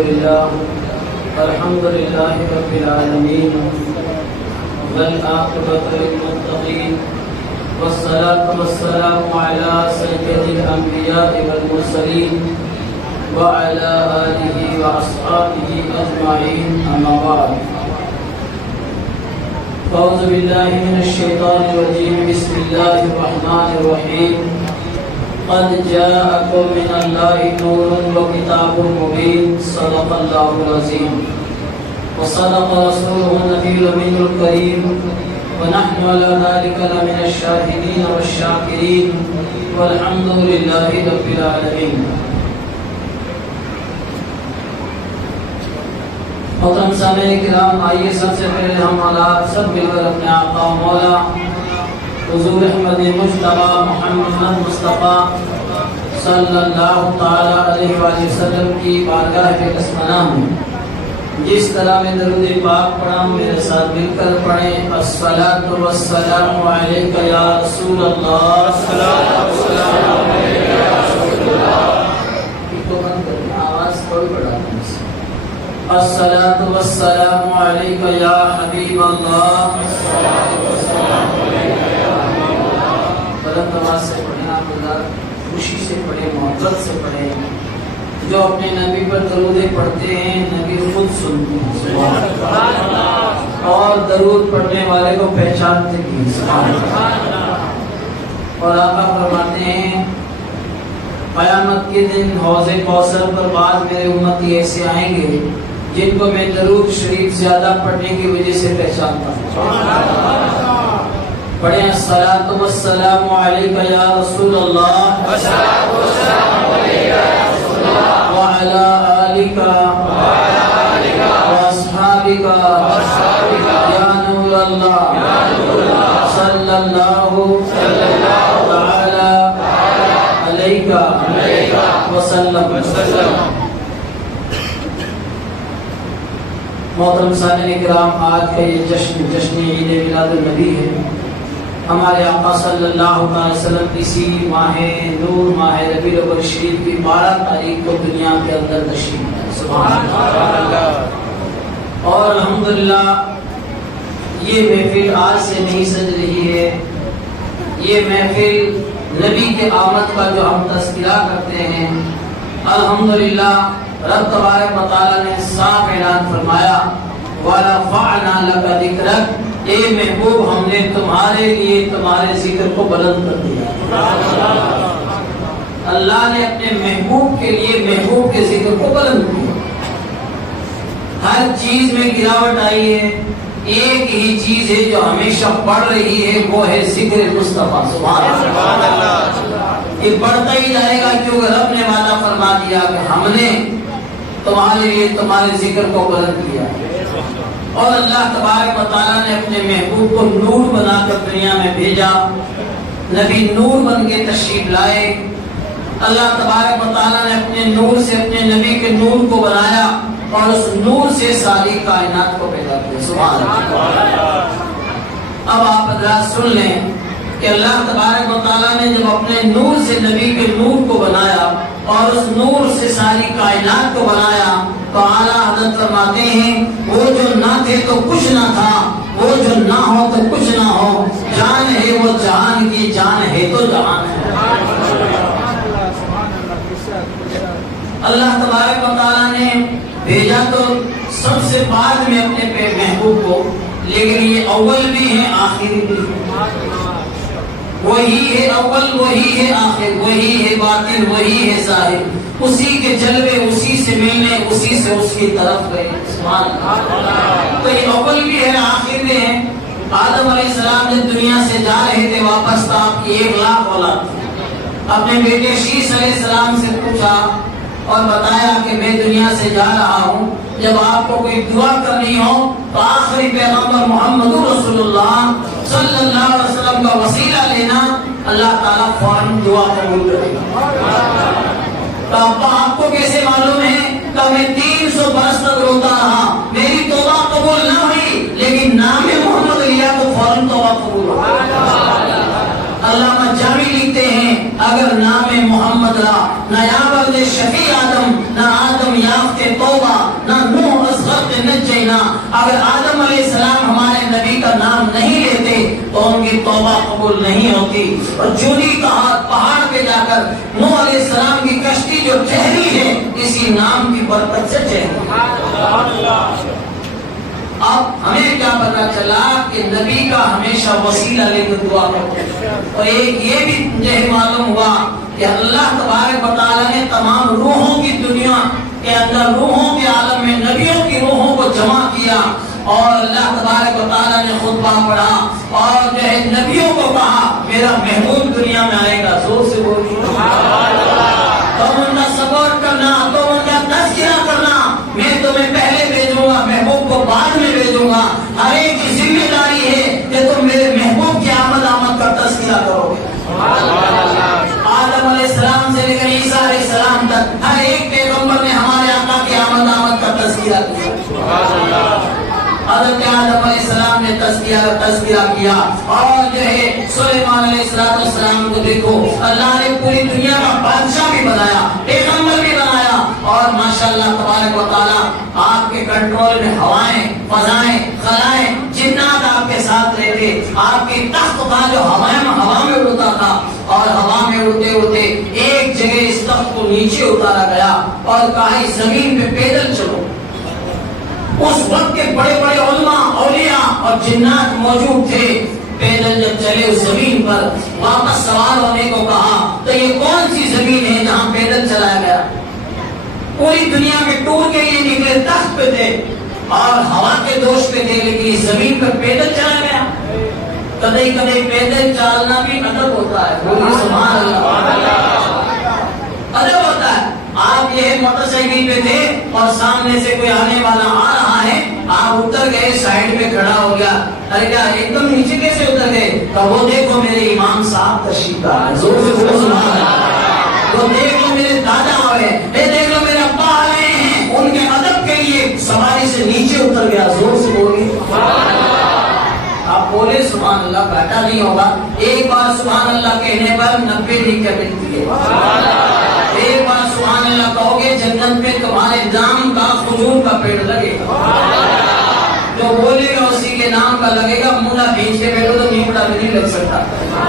الحمد لله رب العالمين والعاقبة للمتقين والصلاة والسلام على سيد الأنبياء والمرسلين وعلى آله وأصحابه أجمعين أما بعد أعوذ بالله من الشيطان الرجيم بسم الله الرحمن الرحيم قد جاءكم من الله نور وكتاب مبين صدق الله العظيم وصدق رسوله النبي الأمين الكريم ونحن على ذلك لمن الشاهدين والشاكرين والحمد لله رب العالمين. محترم سامعین کرام، آئیے سب سے پہلے ہم حضرات سب مل کر اپنے آقا مولا حضور احمد مجتبی محمد مصطفیٰ صلی اللہ تعالی علیہ وآلہ وسلم کی بارگاہ کے قسمانہ میں جس طرح میں درود پاک پڑھا میرے ساتھ مل کر پڑھیں. الصلاۃ والسلام علیک یا رسول اللہ. الصلاۃ والسلام علیک یا رسول اللہ. کو بند کریں، آواز تھوڑی بڑھا دیں. الصلاۃ والسلام علیک یا حبیب اللہ. بلند آواز سے پڑھیں، آپ حضرات خوشی سے پڑھیں، محبت سے پڑھیں. جو اپنے نبی پر درود پڑھتے ہیں نبی خود سنتے ہیں اور درود پڑھنے والے کو پہچانتے ہیں. اور آقا فرماتے ہیں قیامت کے دن حوض کوثر پر بعد میرے امتی ایسے آئیں گے جن کو میں درود شریف زیادہ پڑھنے کی وجہ سے پہچانتا ہوں. پڑھیں الصلاۃ والسلام علیک یا رسول اللہ وعلی آلک واصحابک یا نور اللہ صلی اللہ تعالی علیک وسلم. محترم سامعین کرام، آج کا یہ جشن عید میلاد النبی ہے. ہمارے آقا صلی اللہ علیہ وسلم اسی ماہ نور ماہ ربیع الاول شریف کی 12 تاریخ کو دنیا کے اندر تشریف لائے. سبحان اللہ. اور الحمدللہ یہ محفل آج سے نہیں سج رہی ہے. یہ محفل نبی کے آمد کا جو ہم تذکرہ کرتے ہیں، الحمدللہ رب تبارک و تعالی نے صاف اعلان فرمایا وَرَفَعْنَا لَكَ ذِكْرَكَ، اے محبوب ہم نے تمہارے لیے تمہارے ذکر کو بلند کر دیا. اللہ نے اپنے محبوب کے لیے محبوب کے ذکر کو بلند کیا. ہر چیز میں گراوٹ آئی ہے، ایک ہی چیز ہے جو ہمیشہ بڑھ رہی ہے، وہ ہے ذکر مصطفیٰ. سبحان اللہ. یہ بڑھتا ہی جائے گا کیونکہ رب نے وعدہ فرما دیا کہ ہم نے تمہارے لیے تمہارے ذکر کو بلند کیا. اور اللہ تبارک و تعالیٰ نے اپنے محبوب کو نور بنا کر دنیا میں بھیجا. نبی نور بن کے تشریف لائے. اللہ تبارک و تعالیٰ نے اپنے نور سے اپنے نبی کے نور کو بنایا اور اس نور سے ساری کائنات کو پیدا کیا. سبحان اللہ. اب آپ حضرات سن لیں کہ اللہ تبارک و تعالیٰ نے جب اپنے نور سے نبی کے نور کو بنایا اور اس نور سے ساری کائنات کو بنایا تو اعلیٰ حضرت فرماتے ہیں وہ جو نہ تھے تو کچھ نہ تھا، وہ جو نہ ہو تو کچھ نہ ہو. جان ہے وہ جہان کی، جان ہے تو جہان ہے. اللہ تبارک و تعالیٰ نے بھیجا تو سب سے بعد میں اپنے محبوب کو، لیکن یہ اول بھی ہے آخر بھی ہے. وہی ہے اول، وہی ہے آخر، وہی ہے باطن، وہی ہے ظاہر. اسی کے جلوے اسی سے ملنے، اسی سے اس کی طرف گئے. سبحان اللہ. تو یہ اول بھی ہے آخر بھی ہے. آدم علیہ السلام جب دنیا سے جا رہے تھے واپس تو آپ کی 1 لاکھ اولاد تھی. اپنے بیٹے شیش علیہ السلام سے پوچھا اور بتایا کہ میں دنیا سے جا رہا ہوں، جب آپ کو کوئی دعا کرنی ہو تو آخری پیغمبر محمد رسول اللہ صلی اللہ علیہ وسلم کا وسیلہ لینا، اللہ تعالیٰ فوراً دعا قبول کرے گا. تو آپ کو کیسے معلوم ہے کہ میں 300 برس تک روتا رہا، میری توبہ قبول نہ ہوئی، لیکن نام محمد لیا تو فوراً توبہ قبول ہو. علامہ جامی لکھتے ہیں اگر نام محمد را نہ یابد شفیع آدم نہ آدم یافت توبہ اگر آدم علیہ السلام ہمارے نبی کا نام نہیں لیتے تو ان کی توبہ قبول نہیں ہوتی. اور جونی پہاڑ پہ جا کر نوح علیہ السلام کی کشتی جو ٹھہری ہے اسی نام کی برکت سے ٹھہری. اب ہمیں کیا پتا چلا کہ نبی کا ہمیشہ وسیلہ لے کر دعا کرتے. اور ایک یہ بھی مجھے معلوم ہوا کہ اللہ تبارک و تعالیٰ نے تمام روحوں کی دنیا کے اندر، روحوں کے عالم میں نبیوں کی روحوں کو جمع کیا اور اللہ تبارک و تعالیٰ نے خطبہ پڑھا اور جو ہے نبیوں کو کہا میرا محبوب دنیا میں آئے گا. زور سے بولیے تم ان کا سپورٹ کرنا، تم ان کا تذکرہ کرنا. میں تمہیں پہلے بھیجوں گا، محبوب کو بعد میں بھیجوں گا. ہر ایک کی ذمہ داری ہے کہ تم میرے محبوب کی آمد کا تذکرہ کرو گے. آدم علیہ السلام سے لے کر عیسیٰ علیہ السلام تک ہر ایک پیغمبر نے ہمارے آقا کی آمد کا تذکرہ کیا. حضرت آدم علیہ السلام نے تذکرہ کیا اور جو ہے سلیمان علیہ السلام کو دیکھو اللہ نے پوری دنیا کا بادشاہ بھی بنایا، پیغمبر بھی بنایا اور ماشاءاللہ تبارک و تعالیٰ آپ کے کنٹرول میں ہوائیں، فضائیں، خلائیں، جنات آپ کے ساتھ رہتے. آپ کی تخت تھا جو ہوا میں اڑتا تھا اور ہوا میں اڑتے اڑتے ایک جگہ اس تخت کو نیچے اتارا گیا اور کہا زمین پہ پیدل چلو. اس وقت کے بڑے بڑے علماء، اولیاء اور جنات موجود تھے. پیدل جب چلے اس زمین پر واپس سوار ہونے کو کہا تو یہ کون سی زمین ہے جہاں پیدل چلایا گیا؟ پوری دنیا میں ٹور کے لیے نکلے تخت پہ تھے اور ہوا کے دوش پہ تھے، لیکن اس زمین پر پیدل چلا گیا. کدے کدے پیدل چالنا بھی ادب ہوتا ہے. بولیے سبحان اللہ. ادب ہوتا ہے. آپ یہ موٹر سائیکل پہ تھے اور سامنے سے کوئی آنے والا آ رہا ہے، آپ اتر گئے، سائڈ پہ کھڑا ہو گیا. ارے کیا ایک دم نیچے کیسے اتر گئے؟ تو وہ دیکھو میرے امام صاحب تشریف لائے. زور سے بولو سبحان اللہ. وہ دیکھ لو میرے دادا آئے، دیکھ لو میرے ابا آئے ہیں. ان کے ادب کے لیے سواری سے نیچے اتر گیا. زور سے بولیے آپ بولے سبحان اللہ. گھاٹا نہیں ہوگا. ایک بار سبحان اللہ کہنے پر 90 نیکیاں ملتی ہے. ایک بار سبحان اللہ کہو گے جنت میں تمہارے نام کا کھجور کا پیڑ لگے گا. جو بولے گا اسی کے نام کا لگے گا. مولا بیچ کے بیٹھو تو نیمڑا بھی نہیں لگ سکتا.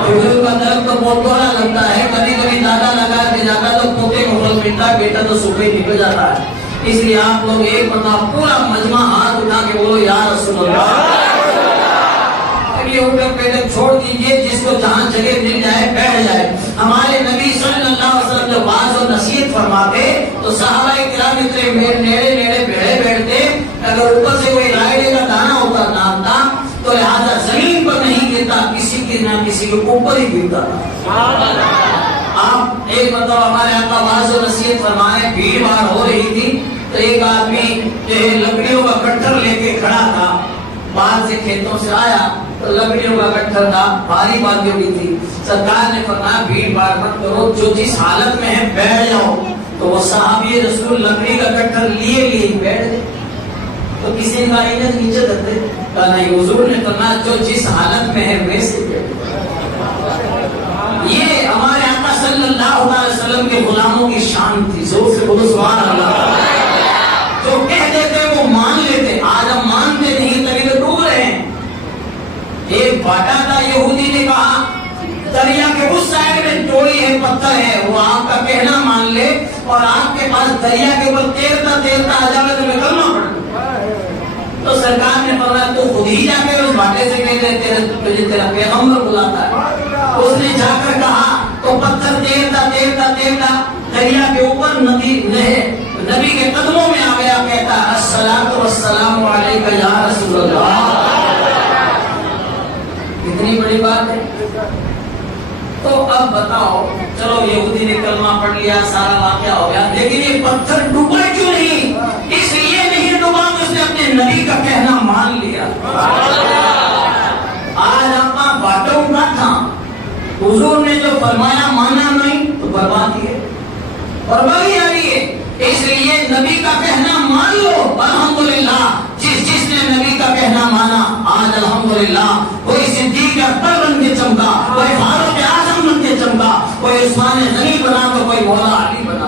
کھجور کا درخت تو بہت بڑا لگتا ہے. کبھی کبھی دادا لگا کے جاتا تو پوتے کو پھل ملتا ہے، بیٹا تو صبح نکل جاتا ہے. اس لیے آپ لوگ ایک بندہ پورا مجمع ہاتھ اٹھا کے بولو یا رسول اللہ. پیدل چھوڑ دیجئے، جس کو جہاں جگہ مل جائے بیٹھ جائے. ہمارے نبی صلی اللہ علیہ وسلم جب واعظ اور نصیحت فرماتے تو صحابہ کرام اتنے نیڑے بیٹھتے. اگر اوپر سے کوئی رائے کا دانا ہوتا نامتا تو لہذا زمین پر نہیں گرتا، کسی کے نہ کسی کے اوپر ہی گرتا تھا. آپ ایک مطلب ہمارے آقا واعظ اور نصیحت فرمائے، بھیڑ بھاڑ ہو رہی تھی تو ایک آدمی جو ہے لکڑیوں کا گٹھر لے کے کھڑا تھا. باہر سے کھیتوں سے آیا تو لکڑیوں کا گٹھر تھا، بھاری باندھی ہوئی تھی. سرکار نے فرمایا بھیڑ بھاڑ مت کرو، جو جس حالت میں ہے بیٹھ جاؤ. تو وہ صحابی رسول لکڑی کا گٹھر لیے بیٹھ گئے. تو کسی نے کہا انہیں نیچے رکھ دے. کہا نہیں، حضور نے فرمایا جو جس حالت میں ہے ویسے بیٹھ. یہ ہمارے آقا صلی اللہ علیہ وسلم کے غلاموں کی شان تھی. زور سے بولو سبحان اللہ. جو کہہ دیتے وہ مان لیتے. آج ہم مانتے نہیں تبھی تو ڈوب رہے ہیں. ایک باٹا تھا، یہودی نے کہا دریا کے اس سائڈ میں ٹوڑی ہے، پتھر ہے، وہ آپ کا کہنا مان لے اور آپ کے پاس دریا کے اوپر تیرتا آ جائے تو نکلنا پڑے. تو سرکار نے فرمایا تو خود ہی جا کے اس باٹے سے کہہ دے تیرا پیغمبر بلاتا ہے. اس نے جا کر کہا تو پتھر تیرتا دریا کے اوپر نبی کے قدموں میں آ گیا. کہتا الصلاۃ والسلام علیک یا رسول اللہ. کتنی بڑی بات ہے. تو اب بتاؤ، چلو یہودی نے کلمہ پڑھ لیا، سارا واقعہ ہو گیا، لیکن یہ پتھر ڈوبا کیوں نہیں؟ اس لیے نہیں ڈوبا کہ اس نے اپنے نبی کا کہنا مان لیا. آج آپ باتوں کا تھا، حضور نے جو فرمایا مانا نہیں تو بربادی ہے، بربادی آ رہی ہے. اس لیے نبی کا کہنا مان لو. الحمدللہ جس نے نبی کا کہنا مانا آج الحمدللہ کوئی صدیق اکبر بن کے چمکا، کوئی فاروق اعظم بن کے چمکا، کوئی عثمان غنی بنا تو کوئی مولا علی بنا.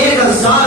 1000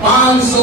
500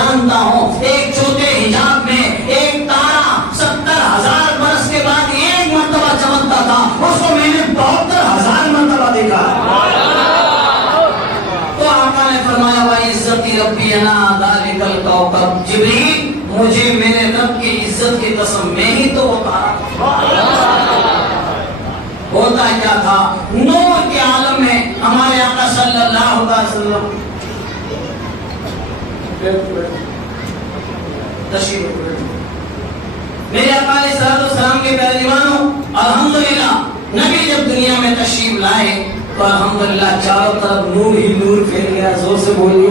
جانتا ہوں ایک چھوٹے حجاب میں ایک تارا 70,000 برس کے بعد ایک مرتبہ چمکتا تھا، اس کو میں نے 72,000 مرتبہ دیکھا۔ تو آقا نے فرمایا وَعِزَّتِ رَبِّي أَنَا ذَلِكَ الْكَوْكَبُ، جبریل مجھے میرے رب کی عزت کی قسم میں ہی تو وہ تارا۔ ہوتا کیا تھا؟ نور کے عالم میں ہمارے آقا صلی اللہ علیہ وسلم میرے آقا علیہ السلام کے پیارے دیوانوں، الحمدللہ نبی جب دنیا میں تشریف لائے تو الحمدللہ چاروں طرف نور ہی نور پھیل گیا۔ زور سے بولیے۔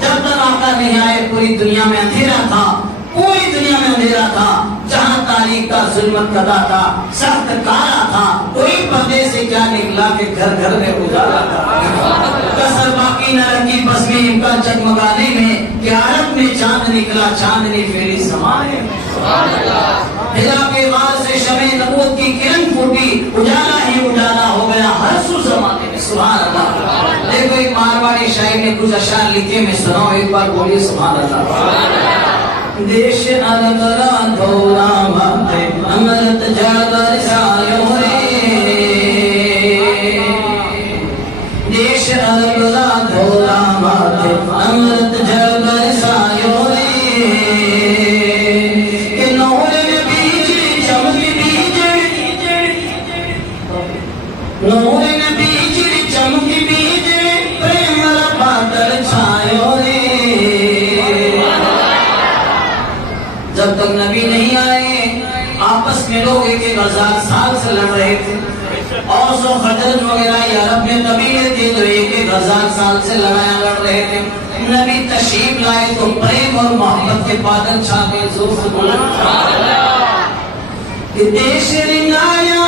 جب تک آقا نہیں آئے پوری دنیا میں اندھیرا تھا، پوری دنیا میں اندھیرا تھا، جہاں تاریخ کا ظلمت کدا تھا، سخت کالا تھا، کوئی پردے سے کیا نکلا کہ گھر گھر میں اجالا تھا۔ کسر باقی نہ رکھی بس میں ان کا جگمگانے میں کہ عرب میں چاند نکلا، چاندنی پھیلی سمانے میں۔ حجاب کے غار سے شمع نبوت کی کرن پھوٹی، اجالا ہی اجالا ہو گیا ہر سو زمانے میں۔ سبحان اللہ۔ دیکھو ایک مارواڑی شاعر نے کچھ اشعار لکھے، میں سناؤں، ایک بار بولیے سبحان اللہ۔ دیش عرب را دھولا بھاتے امرت جاگر سایوں رے، دیش عرب را دھولا بھاتے امرت جاگر سایوں رے، کہ نور بیج چمک بیج، نور بیج چمک بیج، پریم را بادل چھایوں رے۔ جب تک نبی نہیں آئے آپس میں لوگ ایک 1000 سال سے لڑ رہے تھے، اوس و خزرج وغیرہ عرب میں قبیلے تھے جو ایک 1000 سال سے لڑایا لڑ رہے تھے۔ نبی تشریف لائے تو پریم اور محبت کے بادل چھا گئے۔ زور سے بولا کہ دیش رنگایا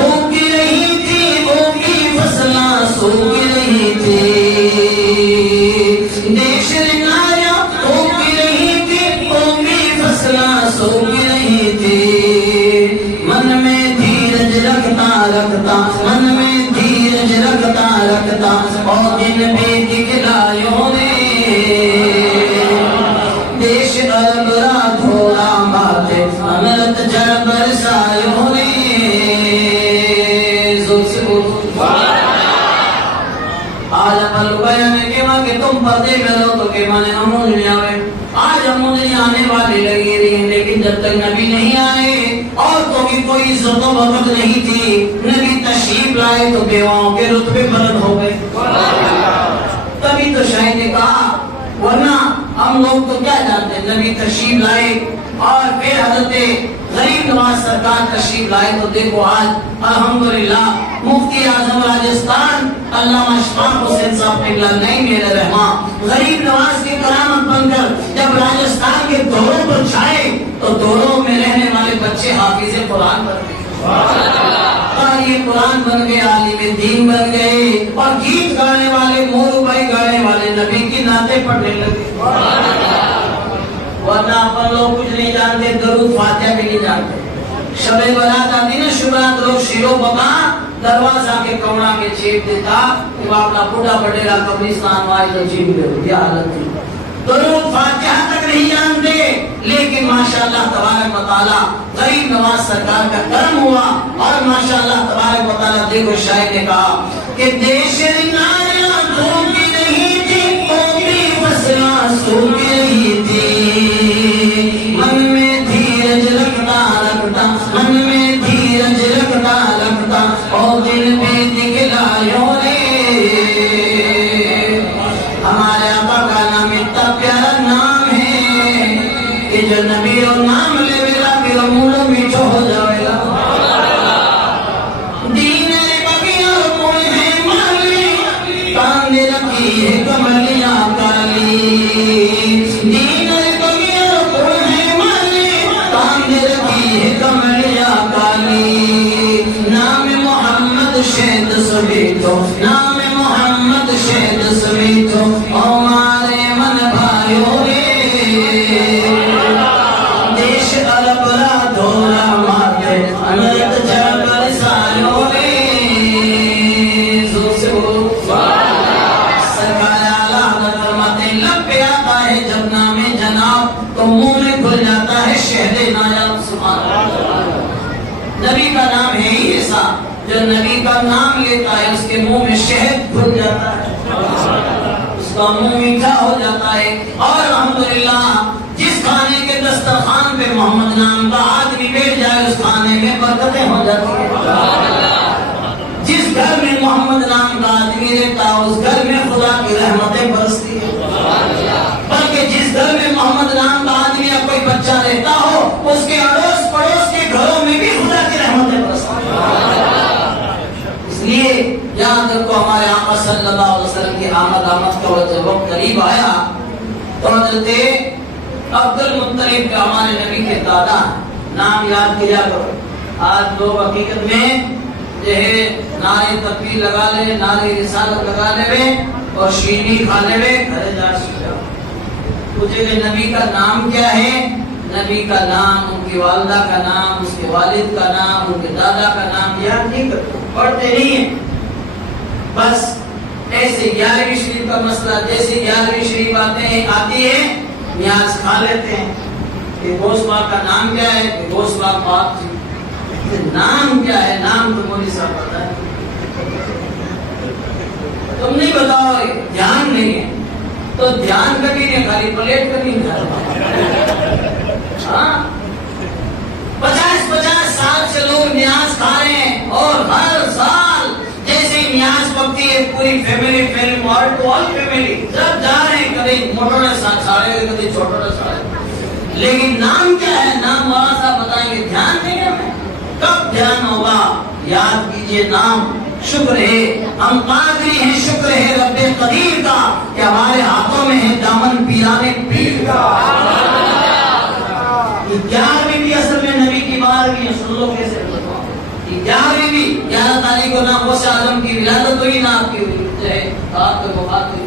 اوگ رہی تھی، اوگی فصلاں سوگ رہی تھی، دیش رنگایا اوگ رہی تھی، اوگی فصلاں سوگ رہی تھی، من میں دھیرج رکھتا رکھتا، من میں دھیرج رکھتا رکھتا، اور دن بھی دکھلایوں نے، دیش عرب را دھولا بھاتے امرت جڑ برسایوں نے۔ زور سے بولو۔ آج عمل بیان کے ماں کہ تم پردے میں رہو تو کہ مانے امون نہیں آئے، آج امون نہیں آنے والی لگی رہی ہیں، لیکن جب تک نبی نہیں آئے اور تو بھی کوئی عزت و وقت نہیں تھی، نبی تشریف لائے تو بیواؤں کے رتبے بلند ہو گئے۔ تبھی تو شاہد نے کہا، ورنہ ہم لوگ تو کیا جانتے ہیں، نبی تشریف لائے اور پھر حضرت غریب نواز سرکار تشریف لائے تو دیکھو آج الحمدللہ مفتی اعظم راجستان علامہ اشفاق حسین صاحب قبلہ نہیں میرے رحمان غریب نواز کی کرامت بن کر جب راجستان کے دوروں پر چھائے تو دوروں میں رہنے والے بچے حافظ قرآن بن گئے، قاری قرآن بن گئے، عالم دین بن گئے، اور گیت گانے والے مورو بھائی گانے والے نبی کی نعتیں پڑھنے لگے۔ ورنہ اپن لوگ کچھ نہیں جانتے، درود فاتحہ بھی نہیں جانتے۔ شب برات آتی نا، شبرات لوگ شیرو بابا دروازہ کے کونا کے چھیپ دیتا کہ وہ اپنا بوڑھا بڑیرا قبرستان وائی تو چھیپ دے، کیا حالت تھی۔ درود فاتحہ تک نہیں جانتے، لیکن ماشاءاللہ تبارک و تعالی غریب نواز سرکار کا کرم ہوا، اور ماشاءاللہ تبارک و تعالی دیکھو شاعر نے کہا کہ دیش رنگایا دھوکی نہیں تھی، اوگی فصلاں سوگ رہی تھی، من میں دھیرج رکھتا رکھتا، من میں دھیرج رکھتا رکھتا، اور دل میں دکھلایوں نے۔ ہمارے آقا کا نام اتنا پیارا نام ہے کہ جو نبی اور نام لے میرا پھر مولو میٹھو ہو جائے گا۔ دین بگی اور کوئی ہے مالی، کاند رکھی ہے کملیاں کالی، دین بگی اور کوئی ہے مالی، کاند رکھی ہے کملیاں کالی، نام محمد شہد سبھی تو، نام محمد شہد سبھی تو، ہمارے من بھائیوں رے، جب نبی کا نام لیتا ہے اس کے منہ میں شہد گھل جاتا ہے، اس کا منہ میٹھا ہو جاتا ہے. اور الحمدللہ جس کھانے کے دسترخوان پہ محمد نام کا آدمی بیٹھ جائے اس کھانے میں برکتیں ہو جاتی ہیں. جس گھر میں محمد نام کا آدمی رہتا ہے اس گھر میں خدا کی رحمتیں برستی ہیں. بلکہ جس گھر میں محمد نام کا آدمی یا کوئی بچہ رہتا ہو اس کے اڑوس پڑوس کے گھروں میں بھی خدا کی رحمتیں برستی ہیں. اس لیے یاد رکھو ہمارے آقا صلی اللہ علیہ وسلم کی آمد کا جب وقت قریب آیا تو حضرت عبد المطلب کے ہمارے نبی کے دادا نام یاد کیا کرو. آج لوگ حقیقت میں جو ہے نعرے تکبیر لگا لے، نعرے رسالت لگا لے اور شیرنی کھا لے گھر جا سکتا. پوچھے کہ نبی کا نام کیا ہے؟ نبی کا نام، ان کی والدہ کا نام، اس کے والد کا نام، ان کے دادا کا نام یاد نہیں کرتے، پڑھتے نہیں ہیں. بس ایسے 11ویں شریف کا مسئلہ، جیسے 11ویں شریف آتی ہے نیاز کھا لیتے ہیں کہ غوث پاک کا نام کیا ہے؟ کہ غوث پاک باپ جی. نام کیا ہے؟ نام تو مولوی صاحب پتہ ہے، تم نہیں بتاؤ. دھیان نہیں ہے تو دھیان کبھی نہیں، خالی پلیٹ کبھی نہیں. 50 سال سے لوگ نیاز کھا رہے ہیں اور ہر سال جیسے نیاز پکتی ہے پوری فیملی فلم اور آل فیملی جب جا رہے ہیں کبھی موٹر ساڑھے کبھی چھوٹا ساڑھے. لیکن نام کیا ہے؟ نام والا صاحب بتائیں گے. دھیان نہیں ہے. کب دھیان ہوگا؟ یاد کیجئے نام شکر ہے. ہم قادری ہیں، شکر ہے رب قدیر کا کہ ہمارے ہاتھوں میں ہے دامن پیرانے پیر کا. یہ 11ویں بھی اصل میں نبی کی 12ویں ہے. سن لو کیسے 11ویں بھی 11 تاریخ کو نہ غوث اعظم کی ولادت ہوئی نہ آپ کی آپ کو وفات ہوئی.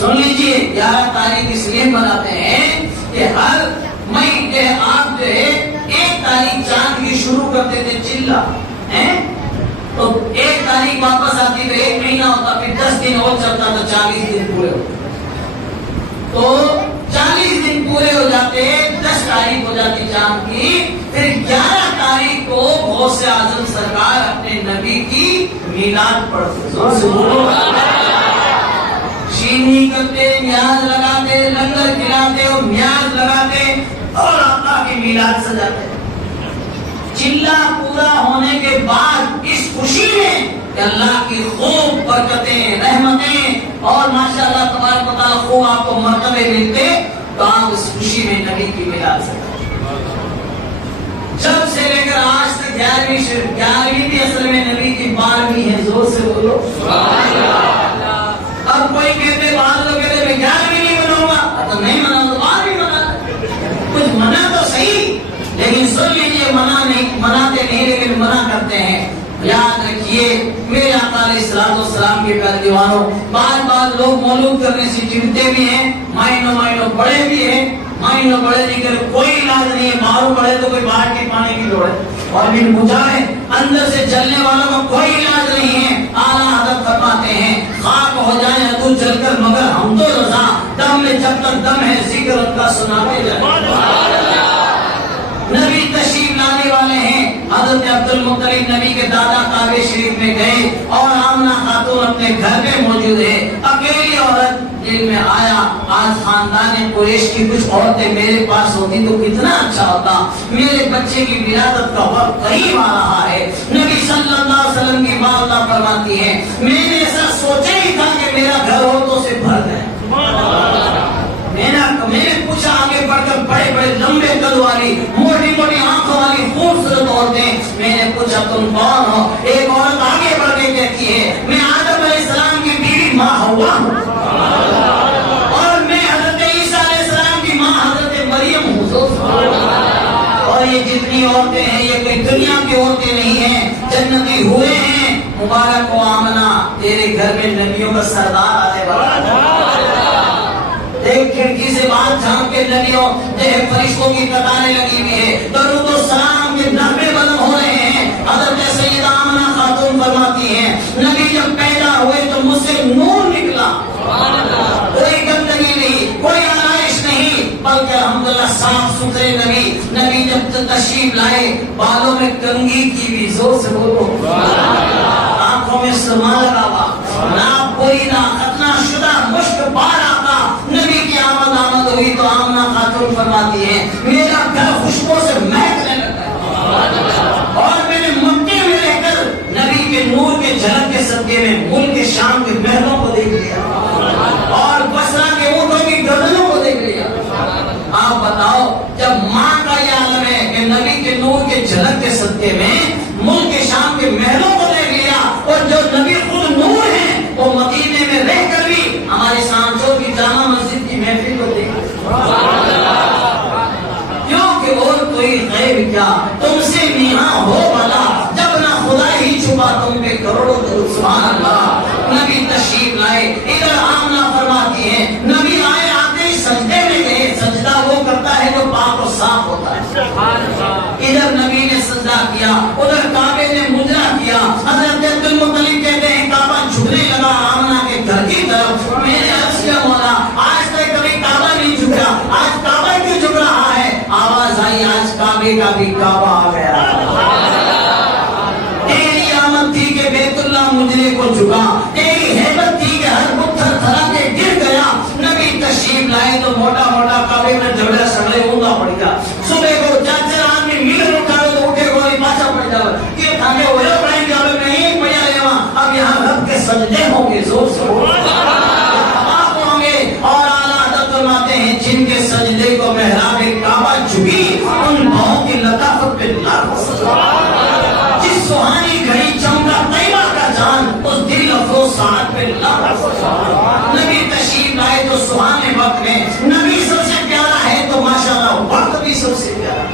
سن لیجئے 11 تاریخ اس لیے مناتے ہیں کہ ہر مئی کے آپ جو ہے 1 تاریخ چاند کی شروع کرتے تھے چلا تو 1 تاریخ واپس آتی تو 1 مہینہ ہوتا، پھر 10 دن اور چلتا تو 40 دن پورے ہوتے. تو 40 دن پورے ہو جاتے، 10 تاریخ ہو جاتی چاند کی. پھر 11 تاریخ کو غوث اعظم سرکار اپنے نبی کی میلاد پڑھتے، شیرنی کرتے، نیاز لگاتے، لنگر کھلاتے اور نیاز لگاتے اور آقا کی میلاد سجاتے. چلا پورا ہونے کے بعد اس خوشی میں کہ اللہ کی خوب برکتیں، رحمتیں اور ماشاءاللہ تبارک و تعالی خوب آپ کو مرتبے ملتے تو آپ اس خوشی میں نبی کی میلاد سجاتے. جب سے لے کر آج تک 11ویں بھی اصل میں نبی کی 12ویں ہے. زور سے بولو سبحان اللہ. اب کوئی کہتے بعض لوگ کہتے میں 11ویں نہیں مناؤں گا، تو نہیں مناؤں تو 12ویں منا. کچھ منع تو صحیح لیکن سن لیجیے مناتے نہیں لیکن منع کرتے ہیں. یاد رکھیے میرے آقا علیہ السلام کے پیارے دیوانوں، بار لوگ مولود کرنے سے چڑھتے بھی ہیں، مائنو بڑے بھی ہیں. مائنو بڑے نہیں کر کوئی علاج نہیں ہے. باہر بڑے تو کوئی باہر کے پانے کی لوڑ ہے اور بھی مجاہد اندر سے جلنے والوں کا کوئی علاج نہیں ہے. اعلیٰ حضرت فرماتے ہیں خاک ہو جائیں تو جل کر مگر ہم تو رضا، دم میں جب تک دم ہے ذکر ان کا سناتے جائیں. نبی تشریف لانے والے ہیں. حضرت عبد المطلب نبی کے دادا کعبے شریف میں گئے اور آمنہ خاتون اپنے گھر میں موجود ہے. اکیلی عورت دل میں آیا آج خاندان قریش کی کچھ عورتیں میرے پاس ہوتی تو کتنا اچھا ہوتا. میرے بچے کی ولادت کا وقت قریب آ رہا ہے. نبی صلی اللہ علیہ وسلم کی والدہ فرماتی ہے میں نے ایسا سوچا ہی تھا کہ میرا گھر عورتوں سے بھر گئے. میں نے پوچھا آگے بڑھ کر بڑے لمبے قد والی موٹی آنکھوں والی خوبصورت عورتیں، میں نے پوچھا تم کون ہو؟ ایک عورت آگے بڑھ کے کہتی ہے میں آدم علیہ السلام کی بیوی ماں ہوا ہوں اور میں حضرت عیسیٰ علیہ السلام کی ماں حضرت مریم ہوں. اور یہ جتنی عورتیں ہیں یہ کوئی دنیا کی عورتیں نہیں ہیں، جنتی ہوئے ہیں. مبارک و آمنہ تیرے گھر میں نبیوں کا سردار آنے والا. ایک کھڑکی سے بات جھانک کے نبیوں فرشتوں کی قطاریں لگی ہوئی ہے، درود و سلام کے نغمے بلند ہو رہے ہیں. حضرت سیدہ آمنہ خاتون فرماتی ہیں نبی جب پیدا ہوئے تو مجھ سے نور نکلا، کوئی گندگی نہیں، کوئی آلائش نہیں، بلکہ الحمدللہ صاف ستھرے نبی جب تشریف لائے بالوں میں کنگھی کی بھی. زور سے بولو سلمان لگا ہوا، نہ کوئی نہ ختنہ شدہ مشک بار آقا نبی کی آمد ہوئی تو آمنہ خاتون فرماتی ہے میرا گھر خوشبو سے مہکنے لگا اور میں نے مکے میں رہ کر نبی کے نور کے جھلک کے صدقے میں ملک شام کے محلوں کو دیکھ لیا اور بصرہ کے اونٹوں کی گردنوں کو دیکھ لیا۔ آپ بتاؤ جب ماں کا یہ عالم ہے کہ نبی کے نور کے جھلک کے صدقے میں ملک شام کے محلوں کو دیکھ لیا اور جو نبی خود نور ہیں وہ مدینے میں رہ کر بھی ہمارے سانچوں کی جامع مسجد کی محفل کو دیکھ کیونکہ اور کوئی غیب کیا تم سے میاں ہو بھلا جب نہ خدا ہی چھپا تم پہ کروڑوں درود سبحان اللہ۔ نبی تشریف لائے ادھر آمنہ فرماتی ہے نبی آئے آتے ہی سجدے میں گئے، سجدہ وہ کرتا ہے جو پاک و صاف ہوتا ہے۔ ادھر نبی نے سجدہ کیا ادھر کعبے نے مجرا کیا۔ حضرت عبدالمطلب کہتے ہیں کعبہ جھکنے لگا آمنہ کے گھر کی طرف، میں نے عرض کیا مولا آج تک کبھی کعبہ نہیں جھکا، آج کعبہ کیوں جھک رہا ہے؟ آواز آئی آج کعبے کا بھی کعبہ آ گیا، تیری آمد تھی کہ بیت اللہ مجرے کو جھکا، تیری ہیبت تھی کہ ہر پتھر تھرا کے گر گیا۔ نبی تشریف لائے تو موٹا موٹا کعبے میں جھگڑا سگڑے اوندا پڑ گیا۔ صبح کو چاچر آدمی میل اٹھائے تو اٹھے کوئی پاچھا پڑ جاؤ یہ تھاکے ہوئے پڑھیں گے اب میں ایک پڑھا رہے وہاں اب یہاں رب کے سجدے ہوں گے زور سے ہوں گے اور اعلیٰ حضرت فرماتے ہیں جن کے سجدے کو محراب کعبہ جھکی ان بہوں کی لطافت پہ جس سہانی گھڑی چمکا طیبہ کا جان اس دل افروز ساعت پہ نبی تشریف لائے تو سہانے وقت میں نبی سب سے پیارا ہے تو ماشاءاللہ وقت بھی سب سے پیارا۔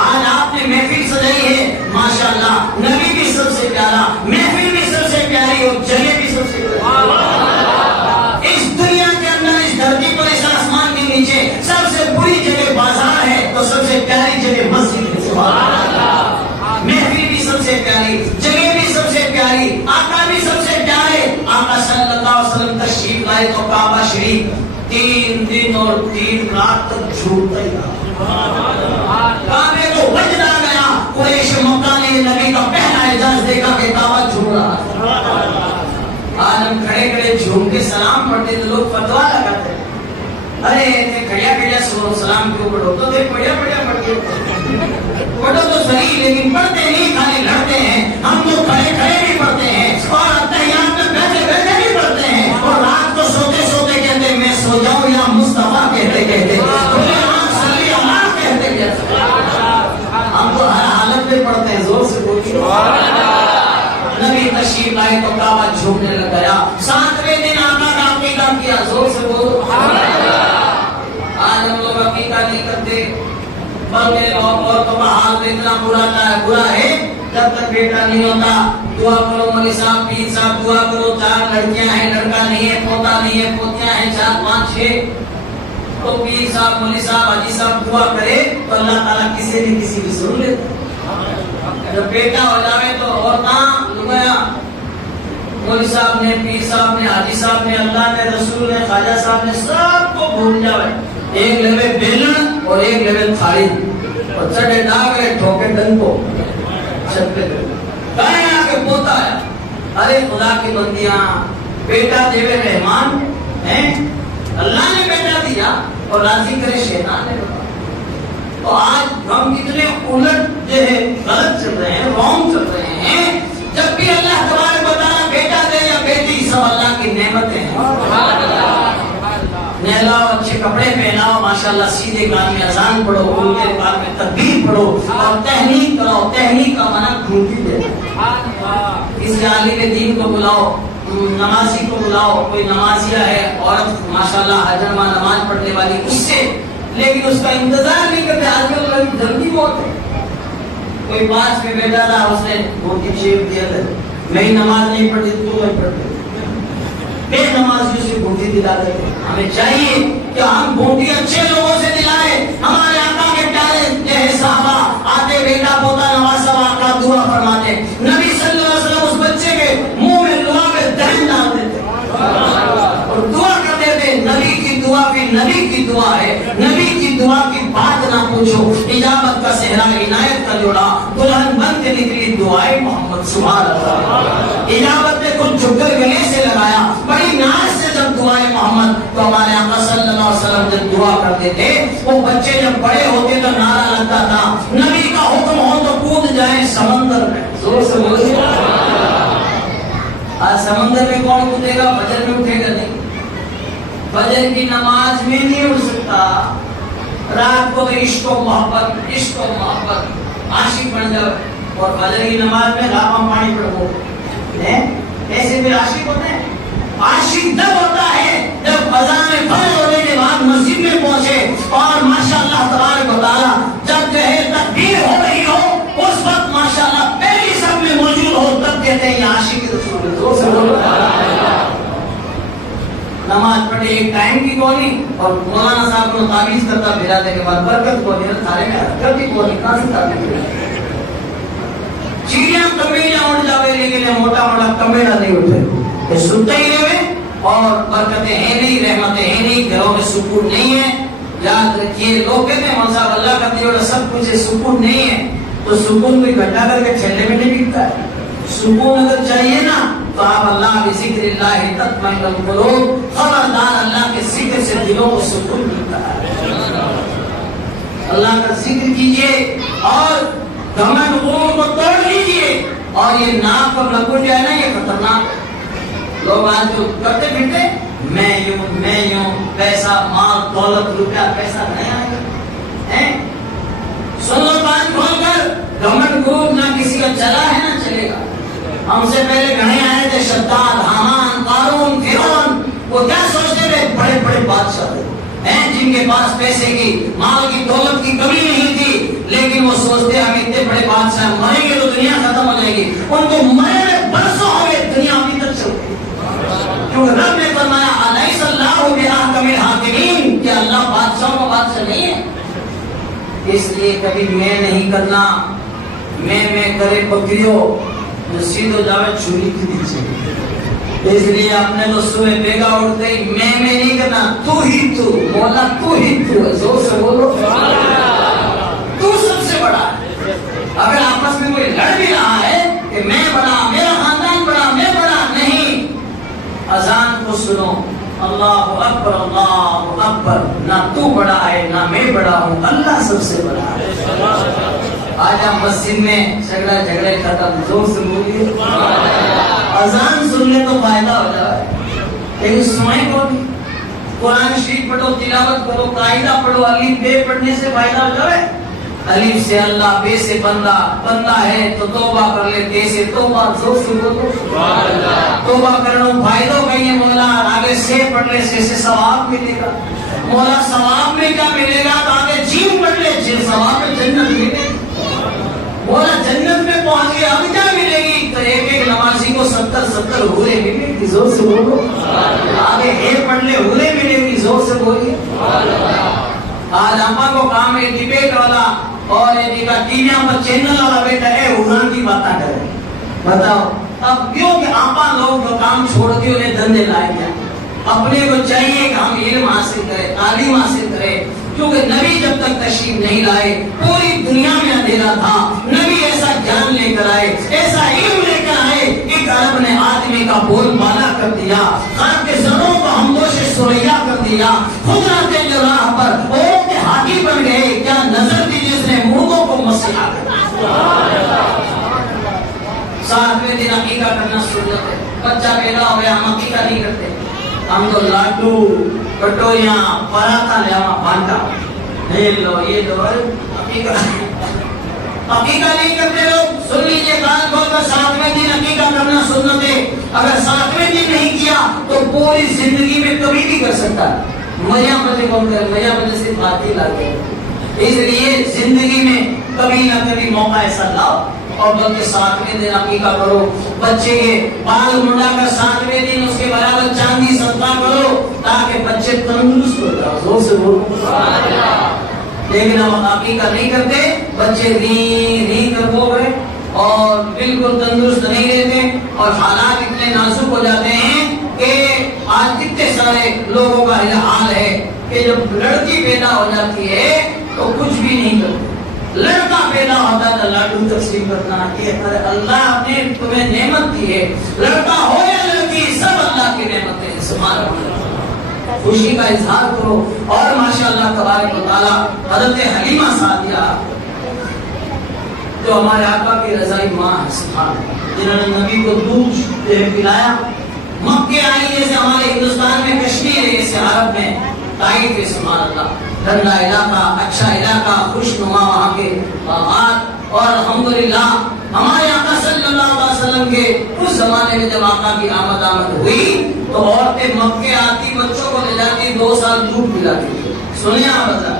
آج آپ نے محفل سجائی ہے ماشاءاللہ نبی بھی سب سے پیارا، محفل بھی سب سے پیاری اور جگہ بھی سب سے پیاری۔ اس دنیا کے اندر اس دھرتی پر اس آسمان کے نیچے سب سے بری جگہ بازار ہے تو سب سے پیاری جگہ مسجد ہے۔ محفل بھی سب سے پیاری، جگہ بھی سب سے پیاری، آقا بھی سب سے پیارے۔ آقا صلی اللہ علیہ وسلم تشریف لائے تو کعبہ شریف 3 دن اور 3 رات تک جھوٹتا ہی رہا۔ کعبے کو وجد آ گیا، قریش مکہ نے نبی کا پہلا اعجاز دیکھا کہ کعبہ جھوٹ رہا ہے۔ آج ہم کھڑے کھڑے جھوم کے سلام پڑھتے تو لوگ فتوا لگاتے ہیں ارے کھڑیا کھڑیا سلام کیوں پڑھو تو پڑھیا پڑھتے پڑھو تو صحیح لیکن پڑھتے نہیں خالی لڑتے ہیں۔ ہم تو کھڑے کھڑے بھی پڑھتے ہیں اور اتحیات میں بیٹھے بیٹھے بھی پڑھتے ہیں اور رات کو سوتے سوتے کہتے ہیں میں سو جاؤں یا مصطفیٰ کہتے کہتے ہم تو ہر حالت میں پڑھتے ہیں زور سے بولیے۔ نبی تشریف لائے تو کعبہ جھومنے لگ گیا۔ 7ویں دن آقا کا عقیقہ کیا زور سے بولو۔ آج ہم لوگ عقیقہ نہیں کرتے پر میرے عورتوں کا حال تو اتنا برا ہے جب تک بیٹا نہیں ہوتا دعا کرو مولوی صاحب پیر صاحب دعا کرو 4 لڑکیاں ہیں لڑکا نہیں ہے پوتا نہیں ہے پوتیاں ہیں 4 5 6 تو پیر صاحب مولوی صاحب حاجی صاحب دعا کرے تو اللہ تعالیٰ کسی بھی سن لیتا۔ جب بیٹا ہو جائے تو عورتاں لگایا مولوی صاحب نے پیر صاحب نے حاجی صاحب نے اللہ نے رسول نے خواجہ صاحب نے سب کو بھول جاوے، ایک لیوے بیلن اور ایک لیوے تھاڑی اور چڑے ڈاگے ٹھوکے ڈن کو چھت پہ کہیں آ کے پوتا ہے ارے خدا کی بندیاں بیٹا دیوے رحمان ہیں اللہ نے بیٹا دیا اور راضی کرے شیطان نے بتا۔ تو آج ہم کتنے الٹ جو ہے غلط چل رہے ہیں رونگ چل رہے ہیں۔ جب بھی اللہ تبارک و تعالیٰ بیٹا دے یا بیٹی سب اللہ کی نعمتیں ہیں۔ نہلاؤ اچھے کپڑے پہناؤ ماشاءاللہ سیدھے کان میں اذان پڑھو الٹے کان میں تکبیر پڑھو اور تہنیک کرو۔ تہنیک کا معنی کھوٹی دینا، کسی عالم دین کو بلاؤ نمازی کو بلاؤ، کوئی نمازیہ ہے عورت ماشاءاللہ حجر ماہ نماز پڑھنے والی اس سے لیکن اس کا انتظار نہیں کرتے آج کل لوگ جلدی بہت ہے۔ کوئی پاس میں بیٹھا تھا اس نے بہت ہی شیپ دیا تھا میں نماز نہیں پڑھتی تو میں پڑھتی بے نمازیوں سے بھوٹی دلا دیتے۔ ہمیں چاہیے کہ ہم بھوٹی اچھے لوگوں سے دلائیں۔ ہمارے آقا کے پیارے جو صحابہ آتے بیٹا پوتا نواسا آقا دعا فرماتے نبی صلی اللہ علیہ وسلم اس بچے کے منہ میں لعاب دہن ڈال دیتے اور دعا کرتے تھے۔ نبی کی دعا بھی نبی کی دعا ہے، نبی کی دعا کی بات نہ پوچھو۔ اجابت کا صحرا عنایت کا جوڑا دلہن بن کے نکلی دعائیں محمد، سبحان اللہ، اجابت نے کچھ جھک کر گلے سے لگایا، بڑی ناز سے جب دعائیں محمد، تو ہمارے آقا صلی اللہ علیہ وسلم جب دعا کرتے تھے، وہ بچے جب بڑے ہوتے تو نعرہ لگتا تھا، نبی کا حکم ہو تو کود جائیں سمندر میں، زور سے بولے۔ آج سمندر میں کون کودے گا؟ فجر میں اٹھے گا نہیں، فجر کی نماز میں نہیں اٹھ سکتا، رات کو عشق و محبت، عشق و محبت، عاشق بن جاؤ، اور فجر کی نماز میں لاپا پانی پڑھو، ایسے بھی عاشق ہوتے ہیں؟ عاشق تب ہوتا ہے جب اذان فجر ہونے کے بعد مسجد میں پہنچے اور ماشاءاللہ تبارک و تعالی جب جو ہے تکبیر ہو رہی ہو، اس وقت ماشاءاللہ پہلی صف میں موجود ہو، تب کہتے ہیں یہ عاشق رسول اللہ۔ نماز پڑھے ایک ٹائم کی کونی، اور مولانا صاحب کو تعویذ کرتا پھراتے کے بعد برکت کونی، سارے میں حرکت کی کونی، کہاں سے تعویذ پھراتے؟ چیڑیاں کمیڑیاں اڑ جاوے لیکن موٹا موٹا کمیڑا نہیں اٹھے، سنتے ہی رہے، اور برکتیں ہیں نہیں، رحمتیں ہیں نہیں، گھروں میں سکون نہیں ہے۔ یاد رکھیے، لوگ کہتے ہیں مولوی صاحب اللہ کا دیا سب کچھ ہے، سکون نہیں ہے، تو سکون کوئی گھٹا کر کے چھلنے میں نہیں ملتا ہے۔ سکون اگر چاہیے نا تو آپ اللہ بذکر اللہ تطمئن القلوب، خبردار اللہ کے ذکر سے دلوں کو سکون ملتا ہے۔ اللہ کا ذکر کیجئے اور گھمنڈ غرور کو توڑ لیجئے، اور یہ ناک اور لگن جو ہے نا، یہ خطرناک ہے۔ لوگ آج جو کرتے پھرتے میں یوں پیسہ مال دولت روپیہ پیسہ نہیں آئے گا، سن لو بات کھول کر، گھمنڈ غرور نہ کسی کا چلا ہے نہ چلے گا۔ ہم سے پہلے گھنے آئے تھے شداد، حامان، قارون، فرعون، وہ کیا سوچتے تھے؟ بڑے بڑے بادشاہ تھے جن کے پاس پیسے کی مال کی دولت کی کمی نہیں تھی، لیکن وہ سوچتے ہم اتنے بڑے بادشاہ مریں گے تو دنیا ختم ہو جائے گی، ان کو مرے میں برسوں ہو گئے، دنیا ابھی تک چل رہی ہے، کیونکہ رب نے فرمایا الیس اللہ بأحکم الحاکمین، کہ اللہ بادشاہوں کا بادشاہ نہیں ہے۔ اس لیے کبھی میں نہیں کرنا، میں کرے بکریوں جو سیدھو جاوے چھری کی دیجیے، اس لیے اپنے تو صبح بیگا اٹھتے ہی میں نہیں کرنا، تو ہی تو مولا، تو ہی تو، زور سے بولو تو سب سے بڑا ہے۔ اگر آپس میں کوئی لڑ بھی رہا ہے کہ میں بڑا، میرا خاندان بڑا، میں بڑا، نہیں، اذان کو سنو، اللہ اکبر اللہ اکبر، نہ تو بڑا ہے نہ میں بڑا ہوں، اللہ سب سے بڑا ہے۔ آج آپ مسجد میں جھگڑے ختم، زور سے بولیے، اذان سن لے تو فائدہ ہو جائے، لیکن سنیں کو نہیں، قرآن شریف پڑھو، تلاوت کرو، قاعدہ پڑھو، الف بے پڑھنے سے فائدہ ہو جائے۔ الف سے اللہ، بے سے بندہ، بندہ ہے تو توبہ کر لے، تے سے توبہ، زور سے بولو سبحان اللہ، توبہ کرنا فائدہ کہیں ہے مولا، آگے سے پڑھنے سے ثواب ملے گا، مولا ثواب میں کیا ملے گا؟ تو آگے جیم پڑھ لے، ثواب میں جنت ملے گی، مولا جنت میں پہنچ گیا، اب کیا ملے گی؟ تو ایک نمازی کو 70 حوریں ملے گی، زور سے بولو، آگے ایک پڑھ لے حوریں ملے گی، زور سے بولیے۔ آج آپا کو کام ہے ڈیبیٹ والا اور ٹی وی پر چینل والا بیٹا ہے حوران کی باتیں کرے، بتاؤ اب کیوں کہ آپا لوگ جو کام چھوڑ کے انہیں دھندے لائے گیا، اپنے کو چاہیے کہ ہم علم حاصل کریں، تعلیم حاصل کریں، کیونکہ نبی جب تک تشریف نہیں لائے پوری دنیا میں اندھیرا تھا، نبی ایسا جان لے کر آئے، ایسا علم لے کر آئے کہ عرب نے آدمی کا بول بالا کر دیا، خط کے سروں کو ہمگوش سریا کر دیا، خود آتے جو راہ پر اوروں کے حاکی بن گئے، کیا نظر تھی جس نے مردوں کو مسیحا کر دیا۔ 7ویں دن عقیقہ کرنا سنت ہے، بچہ پیدا ہو گیا، ہم عقیقہ نہیں کرتے، ہم تو لاڈو کٹوریاں پراٹھا لے آوا بانٹا، لو یہ لو، عقیقہ نہیں کرتے لوگ۔ سن لیجیے کان کھول کر، 7ویں دن عقیقہ کرنا سنت ہے، اگر 7ویں دن نہیں کیا تو پوری زندگی میں کبھی بھی کر سکتا ہے۔ مزہ مزے کون کرے، مزہ مزے سے باتیں لاتے ہیں، اس لیے زندگی میں کبھی نہ کبھی موقع ایسا لاؤ اور بلکہ 7ویں دن عقیقہ کرو، بچے کے بال منڈا کر 7ویں دن اس کے برابر چاندی صدقہ کرو تاکہ بچے تندرست ہو جائے، زور سے بولو۔ لیکن ہم عقیقہ نہیں کرتے، بچے ری کر بو گئے اور بالکل تندرست نہیں رہتے، اور حالات اتنے نازک ہو جاتے ہیں کہ آج کتنے سارے لوگوں کا حال ہے کہ جب لڑکی پیدا ہو جاتی ہے تو کچھ بھی نہیں کرتے، لڑکا پیدا ہوتا ہے تو لاڈو تقسیم کرنا، یہ اللہ نے تمہیں نعمت دی ہے، لڑکا ہو یا لڑکی سب اللہ کی نعمت ہے، سبحان اللہ، خوشی کا اظہار کرو۔ اور ماشاءاللہ تبارک و تعالی حضرت حلیمہ سعدیہ جو ہمارے آقا کی رضائی ماں ہے، سبحان اللہ، جنہوں نے نبی کو دودھ پلایا، مکے آئی جیسے ہمارے ہندوستان میں کشمیر ہے، جیسے عرب میں تائف ہے، سبحان اللہ، ٹھنڈا علاقہ، اچھا علاقہ، خوشنما وہاں کے باغات، اور الحمدللہ ہمارے آقا صلی اللہ علیہ وسلم کے اس زمانے میں جب آقا کی آمد ہوئی تو عورتیں مکے آتی، بچوں کو لے جاتی، 2 سال دودھ پلاتی تھی، سنیا بتا،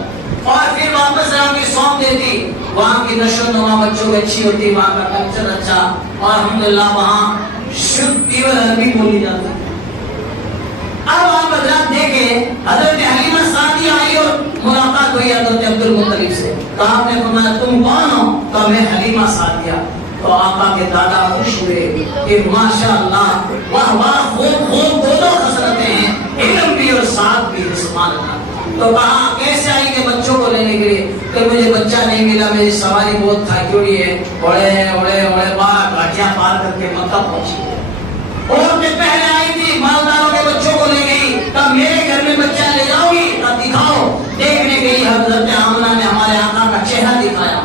اور پھر واپس آ کے سونپ دیتی، وہاں کی نشو و نما بچوں کی اچھی ہوتی، وہاں کا کلچر اچھا، اور الحمدللہ وہاں شدھ پیور عربی بولی جاتی۔ اب آپ حضرات دیکھیں، حضرت حلیمہ سعدیہ آئی اور ملاقات ہوئی حضرت عبد المطلب سے، تو آپ نے فرمایا تم کون ہو؟ تو میں حلیمہ سعدیہ۔ تو آقا کے دادا خوش ہوئے کہ ماشاءاللہ، واہ واہ، خوب خوب، دونوں خصلتیں ہیں، علم بھی اور ساتھ بھی، سبحان اللہ۔ تو کہا کیسے آئی کہ بچوں کو لینے کے لیے؟ کہ مجھے بچہ نہیں ملا، میری سواری بہت تھکی ہوئی ہے، اڑے 12 گھاٹیاں پار کر کے مکہ پہنچی۔ عورتیں پہلے آئی تھی، مالداروں کے بچوں کو لے گئی، تب میرے گھر میں بچہ لے جاؤ گی؟ تب دکھاؤ۔ دیکھنے گئی حضرت آمنہ نے ہمارے آقا کا چہرہ دکھایا،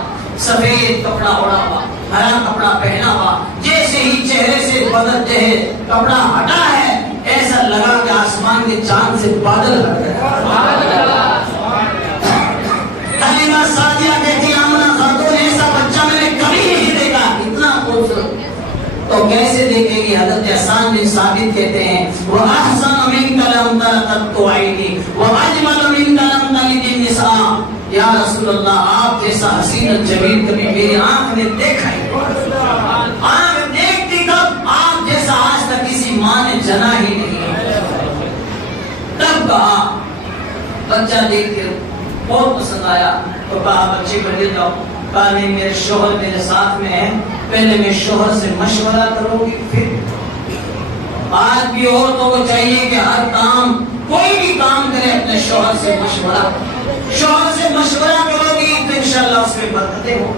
سفید کپڑا اوڑا ہوا، ہرا کپڑا پہنا ہوا، جیسے ہی چہرے سے بدن جو ہے کپڑا ہٹا ہے، ایسا لگا کہ آسمان کے چاند سے بادل ہٹ گئے۔ حلیمہ سعدیہ کہتی آمنہ خاتون، ایسا بچہ میں نے کبھی نہیں دیکھا، اتنا خوبصورت۔ تو کیسے دیکھے گی؟ حضرت حسان بن ثابت کہتے ہیں وَأَحْسَنُ مِنْكَ لَمْ تَرَ قَطُّ عَيْنِي وَأَجْمَلُ مِنْكَ لَمْ تَلِدِ النِّسَاءُ۔ یا رسول اللہ، آپ جیسا حسین الجمیل کبھی میری آنکھ نے دیکھا ہی نہیں، آنکھ دیکھتی کب؟ آپ جیسا آج تک کسی ماں نے جنا ہی نہیں۔ تب کہا، بچہ دیکھ کے بہت پسند آیا، تو کہا بچے کو لے جاؤ۔ کہا نہیں، میرے شوہر میرے ساتھ میں ہے، پہلے میں شوہر سے مشورہ کروں گی پھر۔ آج بھی عورتوں کو چاہیے کہ ہر کام، کوئی بھی کام کرے اپنے شوہر سے مشورہ، شوہر سے مشورہ کرو گی تو انشاءاللہ اس میں برکتیں ہوں۔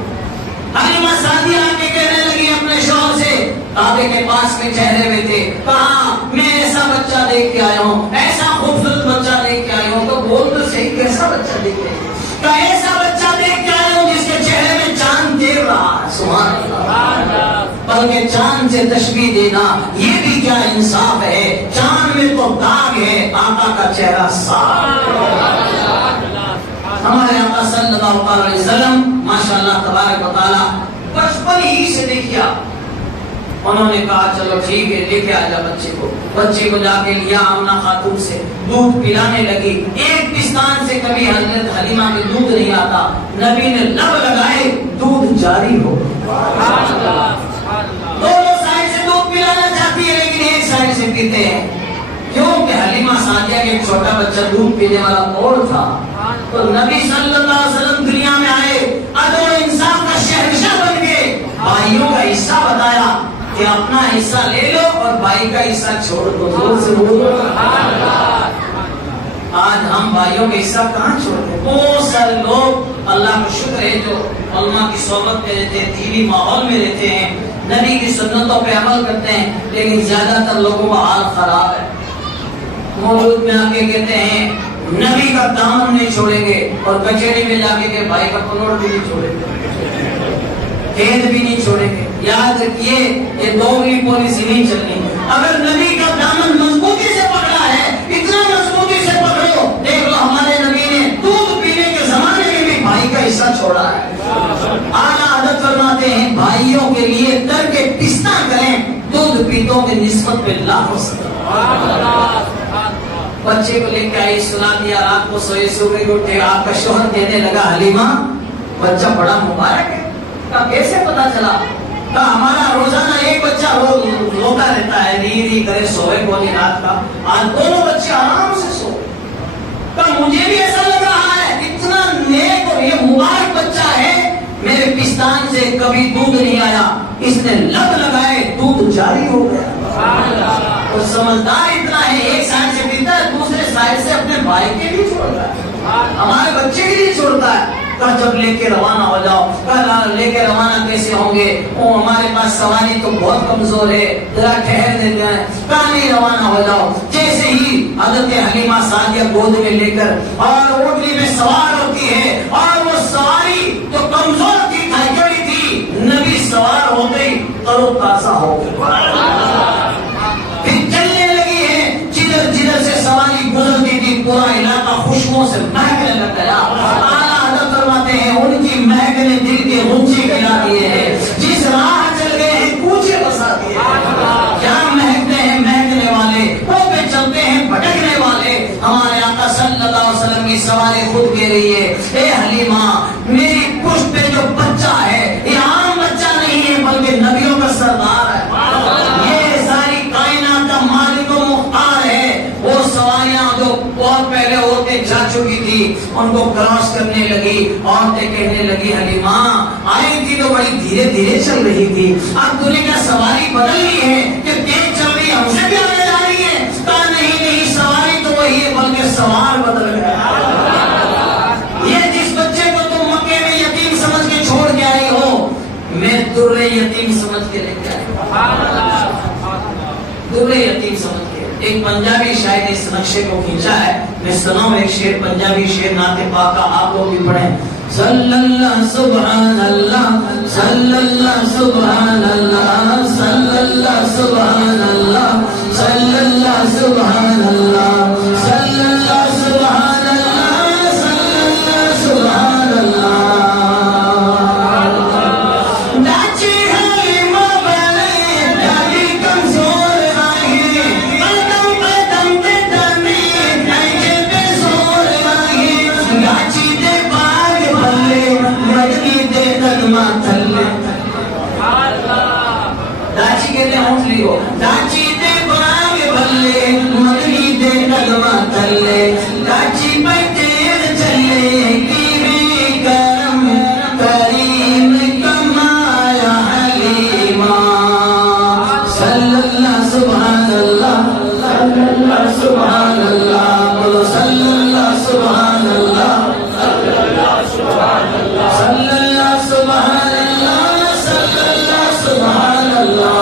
حلیمہ سعدیہ آ کے کہنے لگی اپنے شوہر سے، کعبے کے پاس میں ٹھہرے ہوئے تھے، کہا میں ایسا بچہ دیکھ کے آیا ہوں، ایسا خوبصورت بچہ دیکھ کے آیا ہوں۔ تو بول تو صحیح، کیسا بچہ دیکھ کے آیا ہوں؟ کہا ایسا بچہ دیکھ کے آیا ہوں جس کے چہرے میں چاند دیکھ رہا ہے، سبحان اللہ، بلکہ چاند سے تشبیہ دینا یہ بھی کیا انصاف ہے؟ چاند میں تو داغ ہے، آقا کا چہرہ صاف۔ ہمارے آقا صلی اللہ علیہ وسلم ماشاءاللہ تبارک و تعالی بچپن ہی سے دیکھیا، انہوں نے کہا چلو ٹھیک ہے، لے کے آجا بچے کو۔ بچے کو جا کے لیا آمنہ خاتون سے، دودھ پلانے لگی۔ ایک پستان سے کبھی حضرت حلیمہ میں دودھ نہیں آتا، نبی نے لب لگائے، دودھ جاری ہو۔ دونوں سائڈ سے دودھ پلانا چاہتی ہے لیکن ایک سائڈ سے پیتے ہیں، کیوں کہ حلیمہ سعدیہ کے ایک چھوٹا بچہ دودھ پینے والا اور تھا۔ تو نبی صلی اللہ علیہ وسلم دنیا میں آئے، عدل و انصاف کا شہنشاہ بن کے بھائیوں کا حصہ بتایا کہ اپنا حصہ لے لو اور بھائی کا حصہ چھوڑ دو۔ زور سے بولو۔ آج ہم بھائیوں کا حصہ کہاں چھوڑ دیں؟ بہت سارے لوگ، اللہ کا شکر ہے، جو علماء کی صحبت میں رہتے ہیں، دینی ماحول میں رہتے ہیں، نبی کی سنتوں پہ عمل کرتے ہیں، لیکن زیادہ تر لوگوں کا حال خراب ہے۔ مولود میں آ کے کہتے ہیں نبی کا دامن نہیں چھوڑیں گے، اور کچہری میں جا کے کہ بھائی کا کنوڑ بھی نہیں چھوڑیں گے، قید بھی نہیں چھوڑیں گے۔ یاد رکھیے، یہ دوگلی پالیسی نہیں چلنی۔ اگر نبی کا دامن مضبوطی سے پکڑا ہے، اتنا مضبوطی سے پکڑو، دیکھ لو ہمارے نبی نے دودھ پینے کے زمانے میں بھی بھائی کا حصہ چھوڑا ہے۔ اعلیٰ حضرت فرماتے ہیں بھائیوں کے لیے ترک پستہ کریں، دودھ پیتوں کی نسبت پہ لاکھوں صدقہ۔ بچے کو لے کے آئی، سلا دیا، رات کو سوئے، صبح اٹھے، آپ کا شوہر کہنے لگا حلیمہ بچہ بڑا مبارک ہے۔ کہا کیسے پتا چلا؟ کہا ہمارا روزانہ ایک بچہ روتا رہتا ہے، ری کرے، سوئے کو نہیں رات کا، آج دونوں بچے آرام سے سو۔ کہا مجھے بھی ایسا لگ رہا ہے، اتنا نیک اور یہ مبارک بچہ ہے، میرے پستان سے کبھی دودھ نہیں آیا، اس نے لب لگائے، دودھ جاری ہو گیا۔ اور سمجھدار اتنا ہے، ایک سائڈ سے پیتا ہے، دوسرے سائڈ سے اپنے بھائی کے لیے چھوڑتا ہے، ہمارے بچے کے لیے چھوڑتا ہے۔ کہا جب لے کے روانہ ہو جاؤ. کہا لے کے روانہ کیسے ہوں گے؟ وہ ہمارے پاس سواری تو بہت کمزور ہے, ذرا ٹھہر دے جائیں. کہا نہیں روانہ ہو جاؤ. جیسے ہی حضرت حلیمہ سعدیہ گود میں لے کر اور اونٹنی میں سوار ہوتی ہے, اور وہ سواری جو کمزور تھی, تھکڑی تھی, نبی سوار ہو گئی, ترو تازہ ہو گئی. جدھر سے سواری گزرتی تھی پورا علاقہ خوشبو سے مہکنے لگ گیا. اعلیٰ حضرت فرماتے ہیں ان کی مہک نے دل کے غنچے گلا دیے ہیں. جس راہ چل گئے ہیں کوچے بسا دیے ہیں. کیا مہکتے ہیں مہکنے والے, وہ پہ چلتے ہیں بھٹکنے والے. ہمارے آقا صلی اللہ علیہ وسلم کی سواری خود کہہ رہی ہے, اے حلیمہ میری پشت پہ جو بچہ ہے یہ عام بچہ نہیں ہے بلکہ نبیوں کا سردار ہے. یہ ساری کائنات کا مالک و مختار ہے. وہ سواریاں جو بہت پہلے عورتیں جا چکی تھی ان کو کراس کرنے لگی. عورتیں کہنے لگی حلیمہ آئی تھی تو بڑی دھیرے دھیرے چل رہی تھی, اب دنیا کا سواری بدل گئی ہے کہ تیز چل رہی, ہم سے بھی آگے جا رہی ہے. کہا نہیں سواری تو وہی ہے بلکہ سوار بدل گیا. یہ جس بچے کو تم مکے میں یتیم سمجھ کے چھوڑ کے آئی ہو, میں درے یتیم سمجھ کے لے کے آئی. درے یتیم سمجھ کے. ایک پنجابی شاعر نے اس نقشے کو کھینچا ہے, میں سناؤں ایک شعر, پنجابی شعر نعت پاک کا, آپ لوگ بھی پڑھیں. صلی اللہ سبحان اللہ, صلی اللہ سبحان اللہ, صلی اللہ سبحان اللہ, صلی اللہ سبحان اللہ, صلی اللہ سبحان اللہ, صلی اللہ سبحان اللہ. داچی کہتے ہیں ہونٹلی کو, داچی دے باغ بھلے مدنی دے قدمہ تھلے, داچی پہ تیر چلے کیویں کرم کریم کمایا حلیمہ. صلی اللہ سبحان اللہ, صلی اللہ سبحان اللہ, بولو صلی اللہ سبحان اللہ, صلی اللہ سبحان اللہ, صلی اللہ سبحان اللہ, صلی اللہ سبحان اللہ.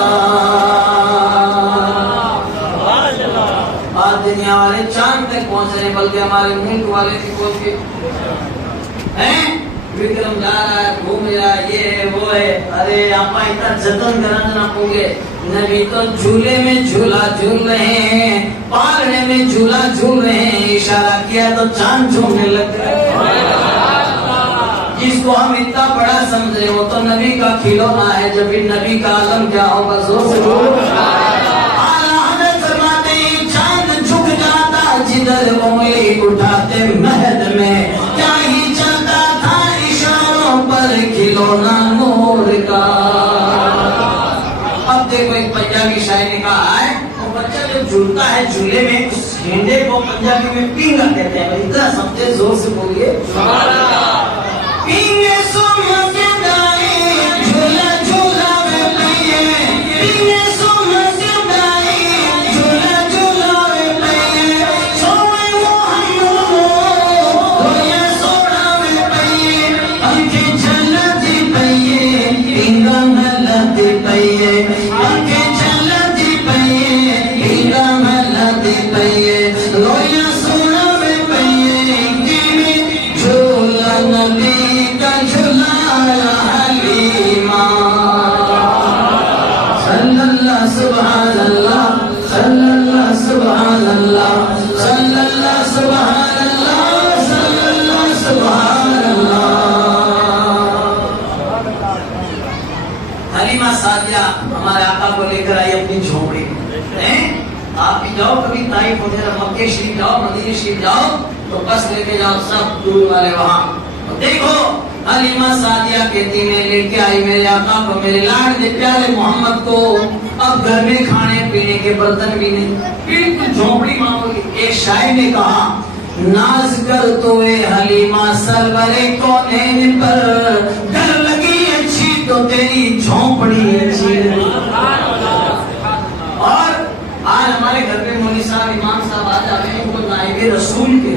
آج دنیا والے چاند تک پہنچ رہے بلکہ ہمارے ملک والے بھی پہنچ گئے ہیں. وکرم جا رہا ہے, گھوم رہا ہے, یہ ہے وہ ہے. ارے آپ اتنا جتن کرنا نہ پونگے. نبی تو جھولے میں جھولا جھول رہے ہیں, پالنے میں جھولا جھول رہے ہیں. اشارہ کیا تو چاند جھومنے لگ گئے. جس کو ہم اتنا بڑا سمجھ رہے وہ تو نبی کا کھلونا ہے. جب بھی نبی کا عالم کیا ہوگا, زور سے بولو. جدھر انگلی اٹھاتے مہد میں کیا ہی چلتا تھا اشاروں پر کھلونا نور کا. اب دیکھو ایک پنجابی شاعر نے کہا ہے, وہ بچہ جب جھولتا ہے جھولے میں اس گھنڈے کو پنجابی میں پینگا کہتے ہیں. اتنا سمجھے, زور سے بولیے پینگے سو مسجد آئی جھولا جھولا میں پئیے, پینگے سو مسجد آئی جھولا جھولا میں پئیے, سوئے محمد دنیا سوڑا میں پئیے, انکھیں جھلتی پئیے پینگا ملتی پئیے, انکھیں جھلتی پئیے پینگا ملتی پئیے, دنیا سوڑا میں پئیے کیویں جھولا نبی کا جھلایا حلیمہ. صلی اللہ سبحان اللہ, صلی اللہ سبحان اللہ, صلی اللہ سبحان اللہ, صلی اللہ سبحان اللہ. حلیمہ سعدیہ ہمارے آقا کو لے کر آئی اپنی جھونپڑی. آپ بھی جاؤ کبھی طائف وغیرہ, مکہ شریف جاؤ, مدینہ شریف جاؤ تو بس لے کے جاؤ سب دور والے وہاں. دیکھو حلیمہ سعدیہ کہتی میں لے کے آئی میرے آقا کو, میرے لاڈلے پیارے محمد کو. اب گھر میں کھانے پینے کے برتن بھی نہیں, بالکل جھونپڑی معمولی. ایک شاعر نے کہا ناز کر تو اے حلیمہ سرورے کونین پر, گھر لگی اچھی تو تیری جھونپڑی اچھی. اور آج ہمارے گھر پہ مولوی صاحب امام صاحب آ جاتے ہیں, ان کو نائب رسول کے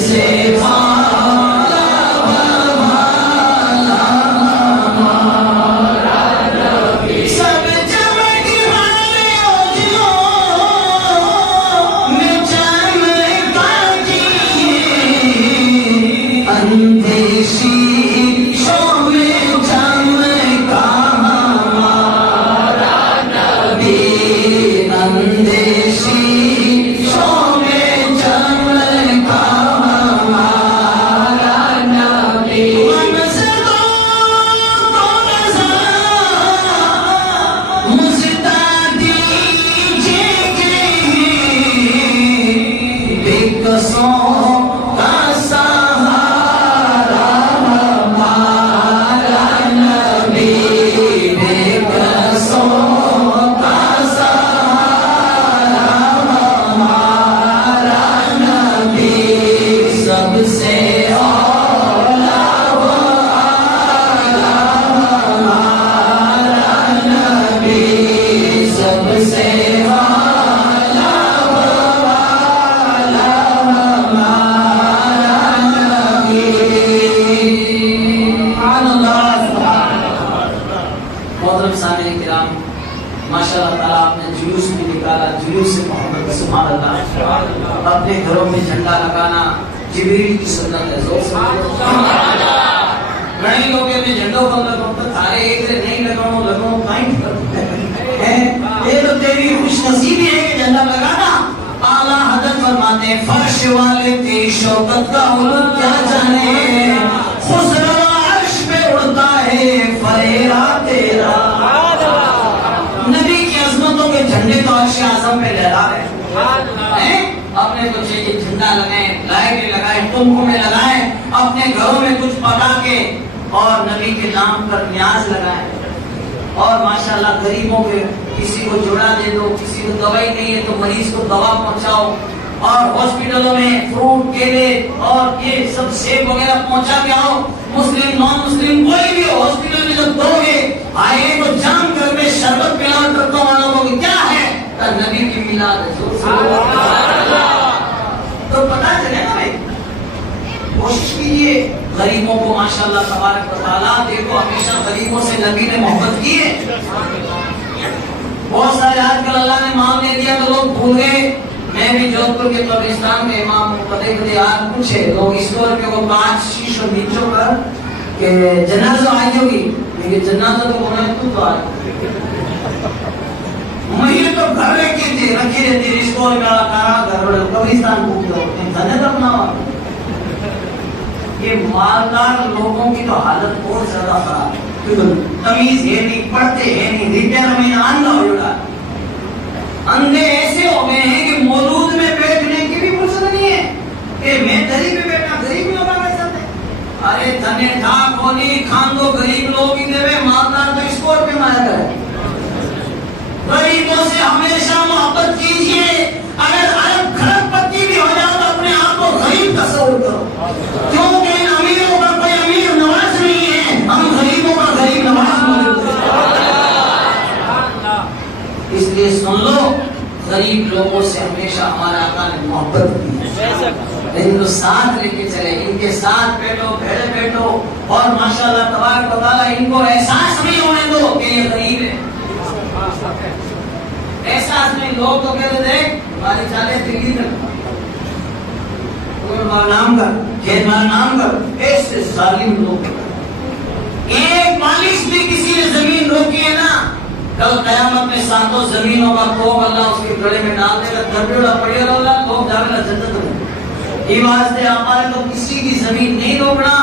سے والا والا ہمارا نبی، سب چمک والے اجلوں میں چمکاتی اندیشی ماشاء اللہ تعالیٰ آپ نے جلوس بھی نکالا، جلوس سے محمد سبحان اللہ، اپنے گھروں میں جھنڈا لگانا جبریل کی سنت ہے، زور سے گھنے لوگ اپنے جھنڈوں پر لگاؤ تو سارے ایک سے نہیں لگاؤ کائنٹ کرتے ہیں، یہ تو تیری خوش نصیبی ہے کہ جھنڈا لگانا۔ اعلیٰ حضرت فرماتے ہیں فرش والے تیری شوکت کا علم کیا جانے، خسرو عرش پہ اڑتا ہے فریرا تیرا، جھنڈے تو عرش اعظم پہ لہرا رہے ہیں، اپنے تو چاہیے جھنڈا لگائیں، لائٹیں لگائیں، تمکمے لگائیں، اپنے گھروں میں کچھ پکا کے اور نبی کے نام پر نیاز لگائیں، اور ماشاءاللہ غریبوں کے کسی کو جوڑا دے دو، کسی کو دوائی نہیں ہے تو مریض کو دوا پہنچاؤ، اور ہاسپٹلوں میں فروٹ کیلے اور یہ سب سیب وغیرہ پہنچا کے آؤ، مسلم نان مسلم کوئی بھی ہاسپٹل میں جب دو گے آئے تو جام کر میں شربت پلاؤ کرتا ہوں والوں کو کیا ہے نبی کی میلاد ہے، تو پتا چلے نا بھائی، کوشش کیجیے غریبوں کو ماشاءاللہ تبارک و تعالیٰ دیکھو ہمیشہ غریبوں سے نبی نے محبت کی ہے، بہت سارے آج کل اللہ نے معاملے دیا تو لوگ بھول گئے۔ میں بھی جودھ پور کے قبرستان میں امام ہوں، کدے کدے آج پوچھے لوگ اس طور پہ وہ 5 شیشوں نیچوں پر کہ جنازہ آئی ہوگی، لیکن جنازہ تو ہونا ہے تو آئی مہینے تو گھر رکھی تھی رکھی رہتی رشتوں میں کارا گھر قبرستان پوچھ دو جنت اپنا ہوا۔ یہ مالدار لوگوں کی تو حالت بہت زیادہ خراب ہے، تمیز ہے نہیں، پڑھتے ہیں نہیں، ریپیئر میں آندھا ہو جڑا، اندھے ایسے ہو گئے ہیں کہ مولود میں بیٹھنے کی بھی فرصت نہیں ہے کہ میں دری پہ بیٹھا، غریب لوگ آگے چلتے ہیں، ارے دھنے ڈھاک ہونی کھان دو غریب لوگ ہی دے مالدار تو اسکور پہ مایا کرے۔ غریبوں سے ہمیشہ محبت کیجیے، اگر ارب کھرب پتی بھی ہو جاؤ تو اپنے آپ کو غریب تصور کرو، کیونکہ ان امیروں کا کوئی امیر نواز نہیں ہے، ہم غریبوں کا غریب نواز موجود ہے۔ اس لیے سن لو غریب لوگوں سے ہمیشہ ہمارے آقا نے محبت کی ہے، ان کو ساتھ لے کے چلے، ان کے ساتھ بیٹھو بھیڑے بیٹھو، اور ماشاءاللہ تبارک و تعالیٰ ان کو احساس نہیں ہونے دو کہ یہ غریب ہے، احساس نہیں۔ لوگ تو کہتے تھے ہماری چالیں دلی تک نام کر کھیت مارا نام کر، ایسے ظالم لوگ ایک مالش بھی کسی نے زمین روکی ہے نا، کل قیامت میں 7 زمینوں کا توب اللہ اس کے گڑے میں ڈال دے گا، دھڑیڑا پڑے گا اللہ توب جاوے گا جنت میں۔ یہ واسطے ہمارے تو کسی کی زمین نہیں روکنا،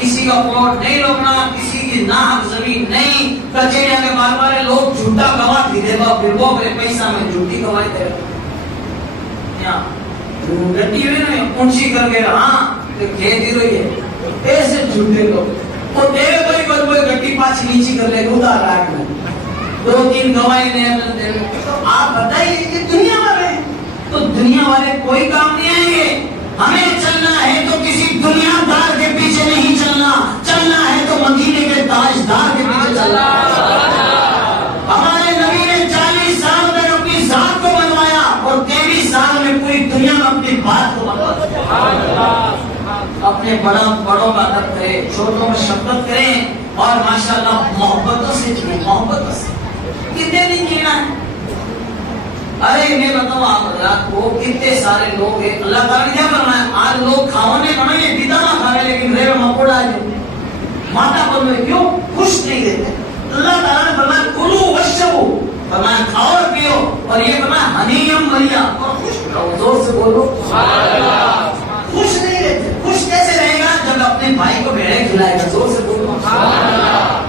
کسی کا پلاٹ نہیں روکنا، کسی کی ناحق زمین نہیں، کچہریاں کے بار بار لوگ جھوٹا گواہ دے گا، پھر وہ اپنے پیسہ میں جھوٹی گواہی دے گا، گٹی ہوئی نا اونچی کر کے ہاں کھیت ہی رہی ہے، ایسے جھوٹے لوگ وہ تیرے کوئی کوئی گٹی پاچ نیچی کر لے گا ادھار راک میں 2-3 گواہی دے، تو آپ بتائیے کہ دنیا والے تو دنیا والے کوئی کام نہیں آئیں گے، ہمیں چلنا ہے تو کسی دنیا دار کے پیچھے نہیں چلنا، چلنا ہے تو مدینے کے تاجدار کے پیچھے چلنا۔ ہمارے نبی نے 40 سال تک اپنی ذات کو بنوایا اور 23 سال میں پوری دنیا میں اپنی بات کو بنوایا۔ بڑوں کا ادب کریں, چھوٹوں میں شفقت کریں اور ماشاءاللہ محبتوں سے جیئیں, محبتوں سے. کتنے دن جینا ہے؟ ارے میں بتاؤں آپ حضرات کو, کتنے سارے لوگ ہیں, اللہ تعالیٰ نے کیا فرمایا, آج لوگ کھانے بنائے بیدما کھا رہے لیکن ریڑھ مکوڑا جو ماتا پر میں کیوں خوش نہیں دیتے. اللہ تعالیٰ نے فرمایا کلو وشربو, فرمایا کھاؤ اور پیو, اور یہ فرمایا ہنیم مریا, اور خوش رہو. زور سے بولو سبحان اللہ. خوش نہیں رہتے. خوش کیسے رہے گا جب اپنے بھائی کو بھیڑے کھلائے گا. زور سے بولو سبحان اللہ.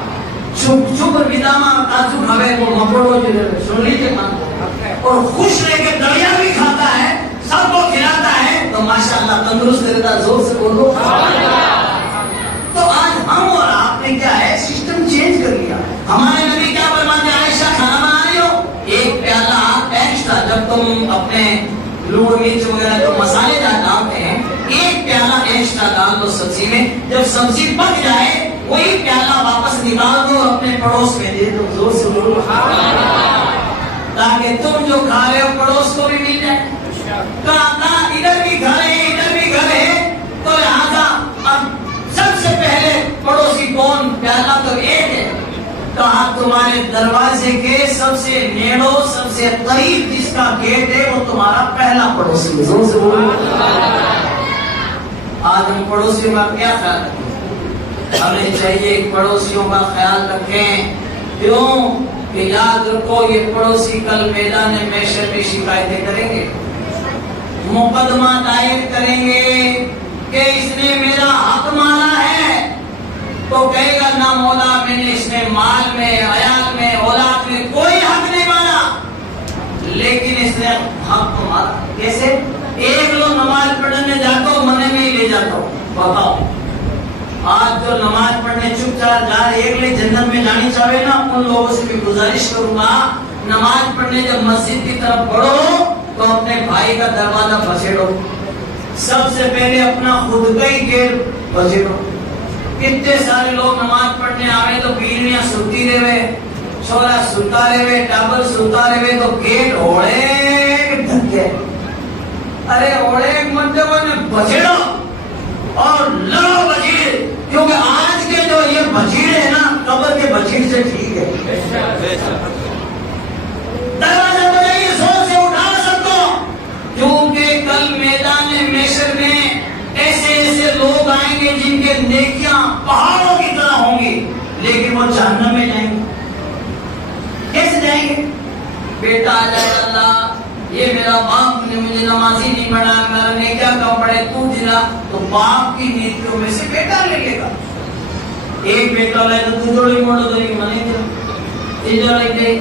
چپ چپ بیدما کاجو کھاوے وہ مکوڑوں جو سن لیجیے مان, اور خوش رہ کے دریا بھی کھاتا ہے, سب کو کھلاتا ہے, تو ماشاءاللہ تندرست رہتا. زور سے بولو سبحان اللہ. تو آج ہم اور آپ نے کیا ہے سسٹم چینج کر لیا. ہمارے نبی کیا فرماتے ہیں, عائشہ کھانا بنا رہی ہو, ایک پیالہ ایکسٹرا, جب تم اپنے لوڑ مرچ وغیرہ جو مسالے ڈالتے ہیں, ایک پیالہ ایکسٹرا ڈال دو سبزی میں. جب سبزی پک جائے وہی پیالہ واپس نکال دو اور اپنے پڑوس میں دے دو. زور سے بولو تاکہ تم جو کھا رہے ہو پڑوس کو بھی مل جائے. کہا ادھر بھی گھر ہے ادھر بھی گھر ہے, تو لہٰذا اب سب سے پہلے پڑوسی کون, پیالہ تو ایک ہے. کہا تمہارے دروازے کے سب سے نیڑو سب سے قریب جس کا گیٹ ہے وہ تمہارا پہلا پڑوسی ہے. زور سے بولو. آج ہم پڑوسیوں کا کیا خیال رکھیں؟ ہمیں چاہیے پڑوسیوں کا خیال رکھیں. کیوں کہ یاد رکھو یہ پڑوسی کل میدان محشر میں شکایتیں کریں گے, مقدمہ دائر کریں گے کہ اس نے میرا حق مانا ہے, تو کہے گا نہ مولا میں نے اس میں مال میں عیال میں اولاد میں کوئی حق نہیں مانا, لیکن اس نے حق مانا. کیسے؟ ایک لوگ نماز پڑھنے جاتا ہوں منے میں ہی لے جاتا ہوں. بتاؤ آج جو نماز پڑھنے چپ چاپ جا رہے ایک لے جنت میں جانی چاہے نا, ان لوگوں سے بھی گزارش کروں گا نماز پڑھنے جب مسجد کی طرف بڑھو تو اپنے بھائی کا دروازہ بسیڑو, سب سے پہلے اپنا خود کا ہی گیٹ بسیڑو. کتنے سارے لوگ نماز پڑھنے آئے تو بیویاں سوتی رہے, چھوڑا سوتا رہے, ٹابر سوتا رہے, تو گیٹ اوڑے ڈھک گئے. ارے اوڑے مطلب نے بسیڑو اور لڑو بچیڑ, کیونکہ آج کے جو یہ بچیڑ ہے نا قبر کے بچیڑ سے ٹھیک ہے. دروازہ بجائیے زور سے اٹھا سکتے ہو, کیونکہ کل میدان محشر میں ایسے ایسے لوگ آئیں گے جن کے نیکیاں پہاڑوں کی طرح ہوں گی, لیکن وہ جہنم میں جائیں گے. کیسے جائیں گے؟ بیٹا آ جائے اللہ یہ میرا باپ نے مجھے نمازی نہیں بنایا, میں نے کیا کہا پڑے تو دلا, تو باپ کی نیکیوں میں سے بیٹا لے لے گا. ایک بیٹا لائے تو تو جوڑی موڑو تو نہیں منے دیا, یہ جوڑی دے.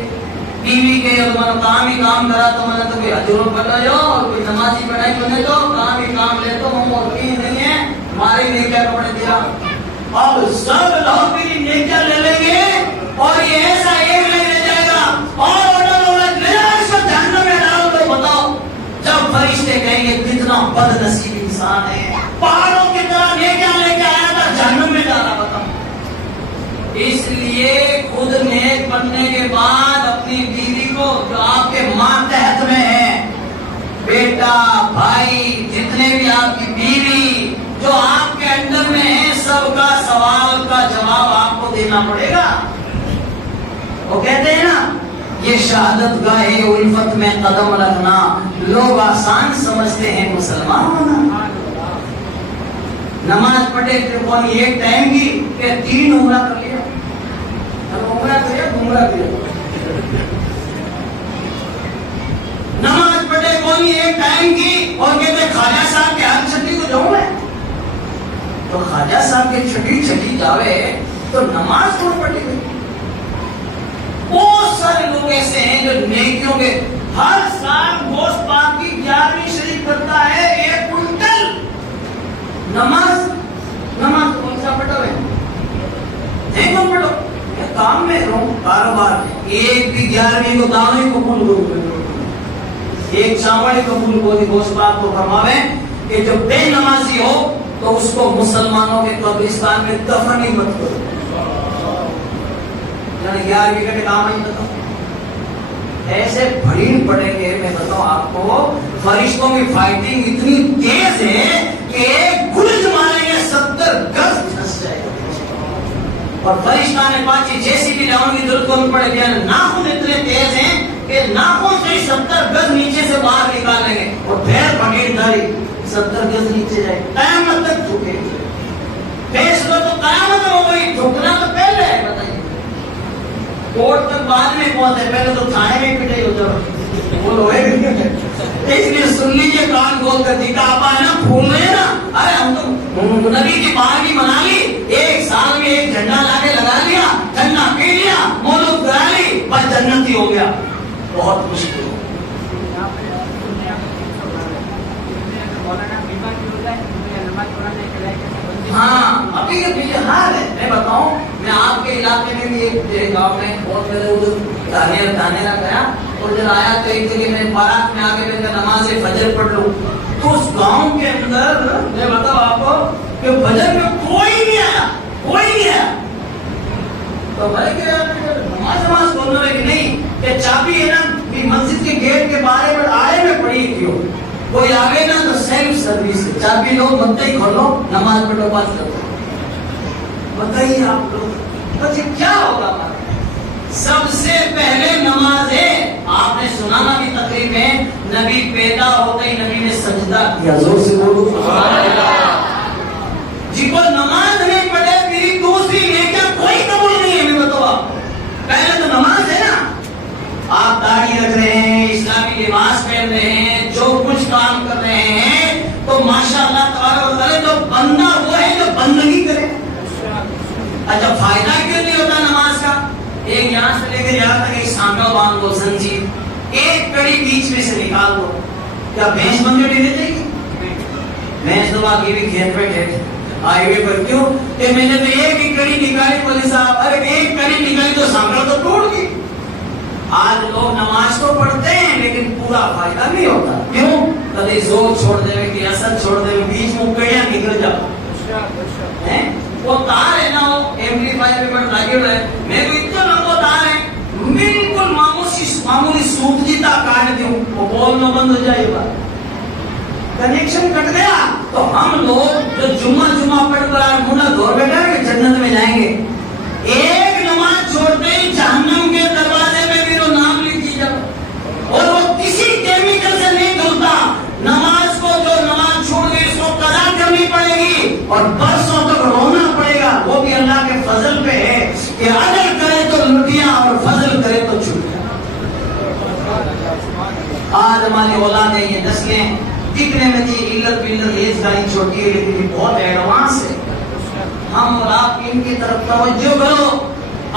بیوی کے اور من کام ہی کام کرا تو من تو کوئی حجور پڑا جو اور کوئی نمازی بنائی بنے تو کام ہی کام لے تو ہم اور بھی نہیں ہے, ہماری نیکیاں کپڑے دیا. اب سب لوگ بھی نیکیاں لے لیں گے اور یہ ایسا ایک لے جائے گا اور فرشتے کہیں گے کتنا بد نصیب انسان ہے, پہاڑوں کی طرح نیکیاں لے کے آیا تھا جہنم میں جا رہا. بتاؤ. اس لیے خود نیک بننے کے بعد اپنی بیوی کو جو آپ کے ماتحت میں ہے, بیٹا بھائی جتنے بھی آپ کی بیوی جو آپ کے اندر میں ہے, سب کا سوال کا جواب آپ کو دینا پڑے گا. وہ کہتے ہیں نا یہ شہادت گاہ الفت میں قدم رکھنا لوگ آسان سمجھتے ہیں مسلمان ہونا. نماز پڑھے کون ایک ٹائم کی کہ 3 عمرہ کر لیا, عمرہ کیا عمرہ کیا. نماز پڑھے کون ایک ٹائم کی اور کہتے خواجہ صاحب کے ہر چھٹی کو جاؤں میں, تو خواجہ صاحب کے چھٹی جاوے تو نماز کون پڑھی گئی. بہت سارے لوگ ایسے ہیں جو نیکیوں کے ہر سال گوشت پاک کی 11ویں شریف کرتا ہے 1 کنٹل. نماز کون سا پڑھو ہے نہیں کون پڑھو, کام میں رہو کاروبار میں ایک بھی 11ویں کو دانوں ہی قبول کرو, ایک چاوڑی قبول کو گوشت پاک کو فرماوے کہ جو بے نمازی ہو تو اس کو مسلمانوں کے قبرستان میں دفن ہی مت کرو. 11ویں کا کام نہیں بتاؤ, ایسے بھڑین پڑیں گے. میں بتاؤں آپ کو فرشتوں کی فائٹنگ اتنی تیز ہے کہ ایک گرج ماریں گے 70 گز دھس جائے گا. اور فرشتہ نے پاچی جیسی بھی لاؤں گی دل کو پڑے گیا. ناخن اتنے تیز ہیں کہ ناخن سے 70 گز نیچے سے باہر نکالیں گے اور پھر بغیر دھاری 70 گز نیچے جائے قیامت تک جھکے. فیصلہ تو قیامت ہو گئی, جھکنا تو پہلے ہے. بتائیے کوٹ تک بعد میں پہنچے, پہلے تو تھانے میں پٹائی ہو جائے. بولو اس لیے سن لیجیے کان کھول کر, جی کا آپا ہے نا پھول رہے ہیں نا, ارے ہم تو نبی کی بارگاہ بنا لی, 1 سال میں 1 جھنڈا لا کے لگا لیا, ٹھنڈا پی لیا, مولود کرا لی, بس جنتی ہو گیا. بہت مشکل ہے. ہاں ابھی یہ پیچھے حال ہے. میں بتاؤں, میں آپ کے علاقے میں بھی ایک گاؤں میں بہت پہلے ادھر دانے گیا, اور جب آیا تو ایک جگہ میں بارات میں آگے میں نماز فجر پڑھ لوں, تو اس گاؤں کے اندر میں بتاؤں آپ کو کہ فجر میں کوئی نہیں آیا, کوئی نہیں آیا. تو بھائی کہ نماز بولنا ہے کہ نہیں, کہ چابی ہے نا مسجد کے گیٹ کے بارے میں آڑے میں پڑی کیوں, کوئی آگے نا تو سیلف سروس ہے, چابی لو مت ہی کھولو, نماز پڑھو, بات کرو. بتائیے آپ لوگ بچے کیا ہوگا. سب سے پہلے نماز ہے. آپ نے سنا نا بھی تقریب میں, نبی پیدا ہوتے ہی نبی نے سجدہ کیا. زور سے بولو سبحان اللہ. جی کو نماز نہیں پڑھے میری دوسری نیکیاں کوئی قبول نہیں ہے. میں بتاؤ پہلے تو نماز ہے نا. آپ داڑھی رکھ رہے ہیں, اسلامی لباس پہن رہے ہیں, جو کچھ کام کر رہے ہیں, تو ماشاءاللہ تبارک و تعالی تو بندہ وہ ہے جو بندگی کرے. اچھا فائدہ کیوں نہیں ہوتا نماز کا؟ ایک یہاں سے لے کے یہاں تک ایک سانگا باندھ دو, زنجیر, ایک کڑی بیچ میں سے نکال دو, کیا بھینس بندے دے دے گی؟ بھینس تو باقی بھی کھیت پہ ٹھیک آئے ہوئے پر کیوں کہ میں نے تو ایک ہی کڑی نکالی. پولیس صاحب ارے ایک کڑی نکالی تو سانگا تو ٹوٹ گئی. آج لوگ نماز تو پڑھتے ہیں لیکن پورا فائدہ نہیں ہوتا. کیوں؟ کبھی زور چھوڑ دے کہ اثر چھوڑ دے, بیچ میں کڑیاں نکل جاؤ. وہ تار ہے نا, وہ ایمپلیفائر پہ لگے ہوئے ہیں, میرے کو اتنا لمبا تار ہے, بالکل معمولی سوٹ جیتا کاٹ دوں, وہ بولنا بند ہو جائے گا, کنیکشن کٹ گیا. تو ہم لوگ جو جمعہ پڑھ کر منہ دھو بیٹھا ہے جنت میں جائیں گے, ایک نماز چھوڑتے ہی جہنم کے دروازے میں بھی وہ نام لکھی جائے, اور وہ کسی کیمیکل سے نہیں دھلتا. نماز کو جو نماز چھوڑ گئی اس کو قضا کرنی پڑے گی, اور برسوں تک رونا پڑے گا. وہ بھی اللہ کے فضل پہ ہے کہ اجر کرے تو لٹیاں اور فضل کرے تو چھٹیاں. آج ہماری اولادیں یہ نسلیں دکھنے میں تھی علت بلت ایج گاڑی چھوٹی ہے لیکن یہ بہت ایڈوانس ہے. ہم اور آپ ان کی طرف توجہ کرو.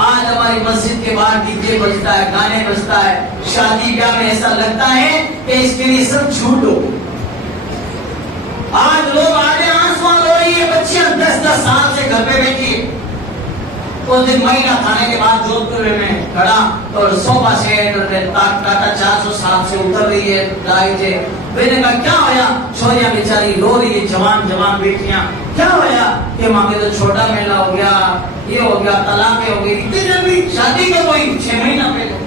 آج ہماری مسجد کے باہر ڈی جے بجتا ہے, گانے بجتا ہے, شادی بیاہ میں ایسا لگتا ہے کہ اس کے لیے سب چھوٹ ہو. آج لوگ آگے آنسواں رو رہی ہے, بچیاں 10 سال سے گھر پہ بیٹھی ہے. اس دن مہینہ کھانے کے بعد جودھ پور میں کھڑا اور صوفہ سیٹ ٹاٹا 407 سے اتر رہی ہے گاڑی سے. میں نے کہا کیا ہوا؟ چھوڑیاں بیچاری رو رہی ہے, جوان بیٹیاں. کیا ہوا؟ کہ ماں کے تو چھوٹا میلہ ہو گیا, یہ ہو گیا, طلاقیں ہو گئی. اتنی جلدی شادی کا کوئی 6 مہینہ پہلے,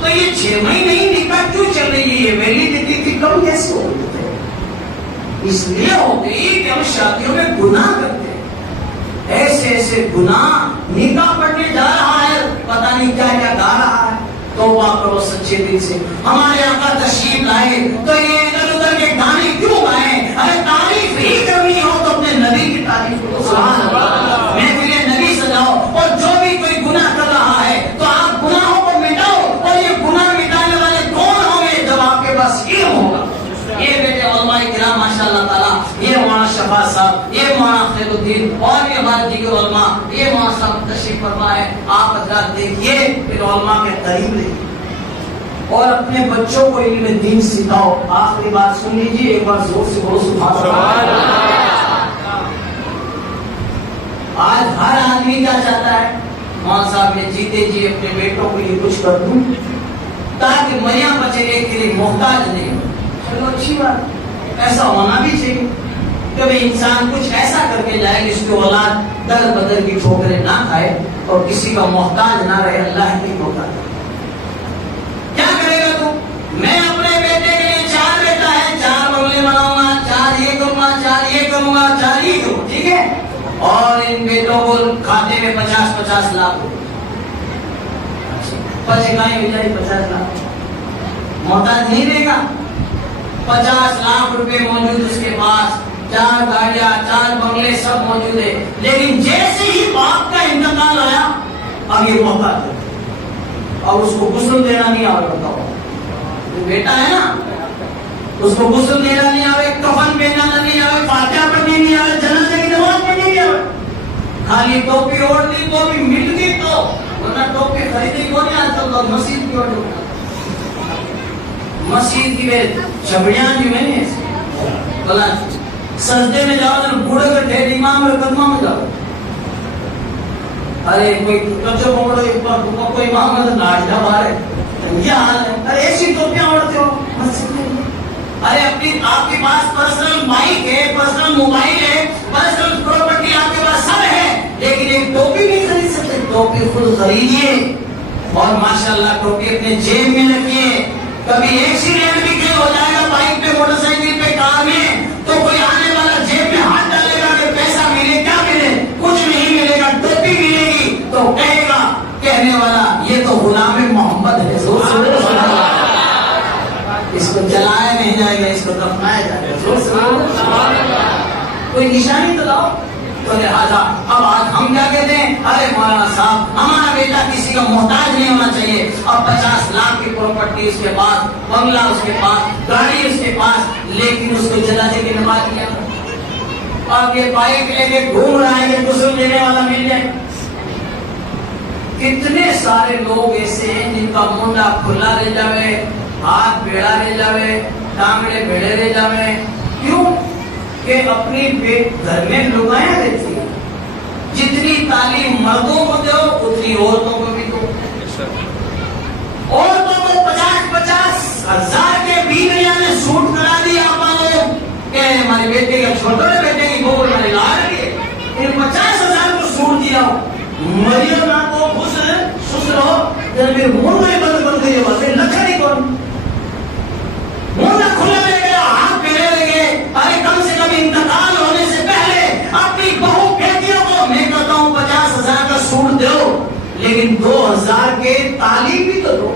تو یہ 6 مہینے ہی نکاح کیوں چل رہی ہے؟ یہ ویلیڈیٹی کی کم کیسے ہو گئی؟ اس لیے ہو گئی کہ ہم شادیوں میں گناہ کرتے ہیں. ایسے گناہ, نکاح پڑھنے جا رہا ہے پتہ نہیں کیا گا رہا ہے. توبہ کرو سچے دل سے. ہمارے آقا تشریف لائے تو یہ ادھر ادھر کے گانے کیوں گائیں؟ ارے تعریف ہی کرنی ہو تو اپنے نبی کی تعریف کرو. سبحان اللہ. محفل نبی سجاؤ, اور جو بھی کوئی گناہ کر رہا ہے تو آپ گناہوں کو مٹاؤ. اور یہ گناہ مٹانے والے کون ہوں گے؟ جب آپ کے پاس علم ہوگا. یہ بیٹے علماء کرام ماشاءاللہ تعالی, یہ مولانا شفا صاحب, یہ مولانا خیر الدین, اور یہ ہمارے دیگر علماء, یہ مولانا صاحب تشریف فرما ہے. آپ حضرات دیکھیے پھر علماء کے قریب رہیے اور اپنے بچوں کو علم دین سکھاؤ. آخری بات سن لیجیے, ایک بار زور سے بولو سبحان اللہ. آج ہر آدمی کیا چاہتا ہے؟ مولانا صاحب نے جیتے جی اپنے بیٹوں کو یہ کچھ کر دوں تاکہ میاں بچے کے لیے محتاج نہیں ہو. چلو اچھی بات, ایسا ہونا بھی چاہیے. کبھی انسان کچھ ایسا کر کے جائے کہ اس کی اولاد در بدر کی ٹھوکریں نہ کھائے اور کسی کا محتاج نہ رہے. اللہ کی محتاج کیا کرے گا تو؟ میں اپنے بیٹے کے لیے 4 بیٹا ہے, 4 بنگلے بناؤں گا, 4 یہ کروں گا, 4 یہ کروں گا, 4 یہ کروں, ٹھیک ہے, اور ان بیٹوں کو کھاتے میں 50-50 لاکھ پچکائی ہو جائے 50 لاکھ محتاج نہیں دے گا. 50 لاکھ روپے موجود اس کے پاس, 4 گاڑیاں 4 بنگلے سب موجود ہے, لیکن جیسے ہی باپ کا انتقال آیا اب یہ محتاج ہے اور اس کو غسل دینا نہیں آ رہا. بیٹا ہے نا, اس کو غسل دینا نہیں آئے, کفن پہنانا نہیں آئے, فاتحہ پڑھنی نہیں آئے, جنازے کی نماز پڑھنی نہیں آئے, خالی ٹوپی اوڑھ لی تو بھی مل گئی تو, ورنہ ٹوپی خریدی کو نہیں آتا تو مسجد کی اوڑھ مسجد کی چھبڑیاں جو ہیں بلا سجدے میں جاؤ تو بوڑھے کا ٹھہر امام میں قدمہ میں جاؤ. ارے کوئی کچھ بوڑھو کوئی امام میں ناچنا مارے یہ حال ہے. ارے ایسی ٹوپیاں اوڑھتے ہو مسجد میں. ارے اپنی آپ کے پاس پرسنل مائک ہے, پرسنل موبائل ہے, پرسنل پراپرٹی آپ کے پاس سب ہے, لیکن ایک ٹوپی نہیں خرید سکتے. ٹوپی خود خریدیے اور ماشاءاللہ ٹوپی اپنے جیب میں رکھیے. کبھی ایکسیڈنٹ بھی کہیں ہو جائے گا بائک پہ, موٹر سائیکل پہ, کار میں, تو کوئی آنے والا جیب میں ہاتھ ڈالے گا کہ پیسہ ملے, کیا ملے, کچھ نہیں ملے گا, ٹوپی ملے گی تو کہے گا کہنے والا یہ تو غلام محمد ہے. اس کو جلایا نہیں جائے گا, اس کو دفنایا جائے گا. کوئی نشانی تو لاؤ. تو لہٰذا اب آج ہم کیا کہتے ہیں, ارے مولانا صاحب ہمارا بیٹا کسی کا محتاج نہیں ہونا چاہیے. اب 50 لاکھ کی پراپرٹی اس کے پاس, بنگلہ اس کے پاس, گاڑی اس کے پاس, لیکن اس کو جنازے کی نماز کیا. اب یہ بائک لے کے گھوم رہا ہے, یہ غسل دینے والا مل جائے. کتنے سارے لوگ ایسے ہیں جن کا منڈا کھلا رہ جاوے, ہاتھ بیڑا رہ جاوے, ٹانگڑے بیڑے رہ جاوے. کیوں کہ اپنی گھر میں لگایا رہتی ہے. جتنی تعلیم مردوں کو دو اتنی عورتوں کو بھی دو. عورتوں کو 50-50 ہزار کے بیویاں نے سوٹ کرا دیا آپ کہ ہمارے بیٹے کا چھوٹے بیٹے کی بہو ہمارے لا رہی ہے, 50,000 کو سوٹ دیا. مریم آپ کو خوش رہو جب میرے منہ میں بند گئی باتیں لکھنی کون منہ کھلا رہ گیا, ہاتھ پیڑے رہ گئے. ارے کم سے کم انتقال ہونے سے پہلے اپنی بہو بیٹیوں کو میں کہتا ہوں 50,000 کا سوٹ دو, لیکن 2,000 کے تعلیم بھی تو دو.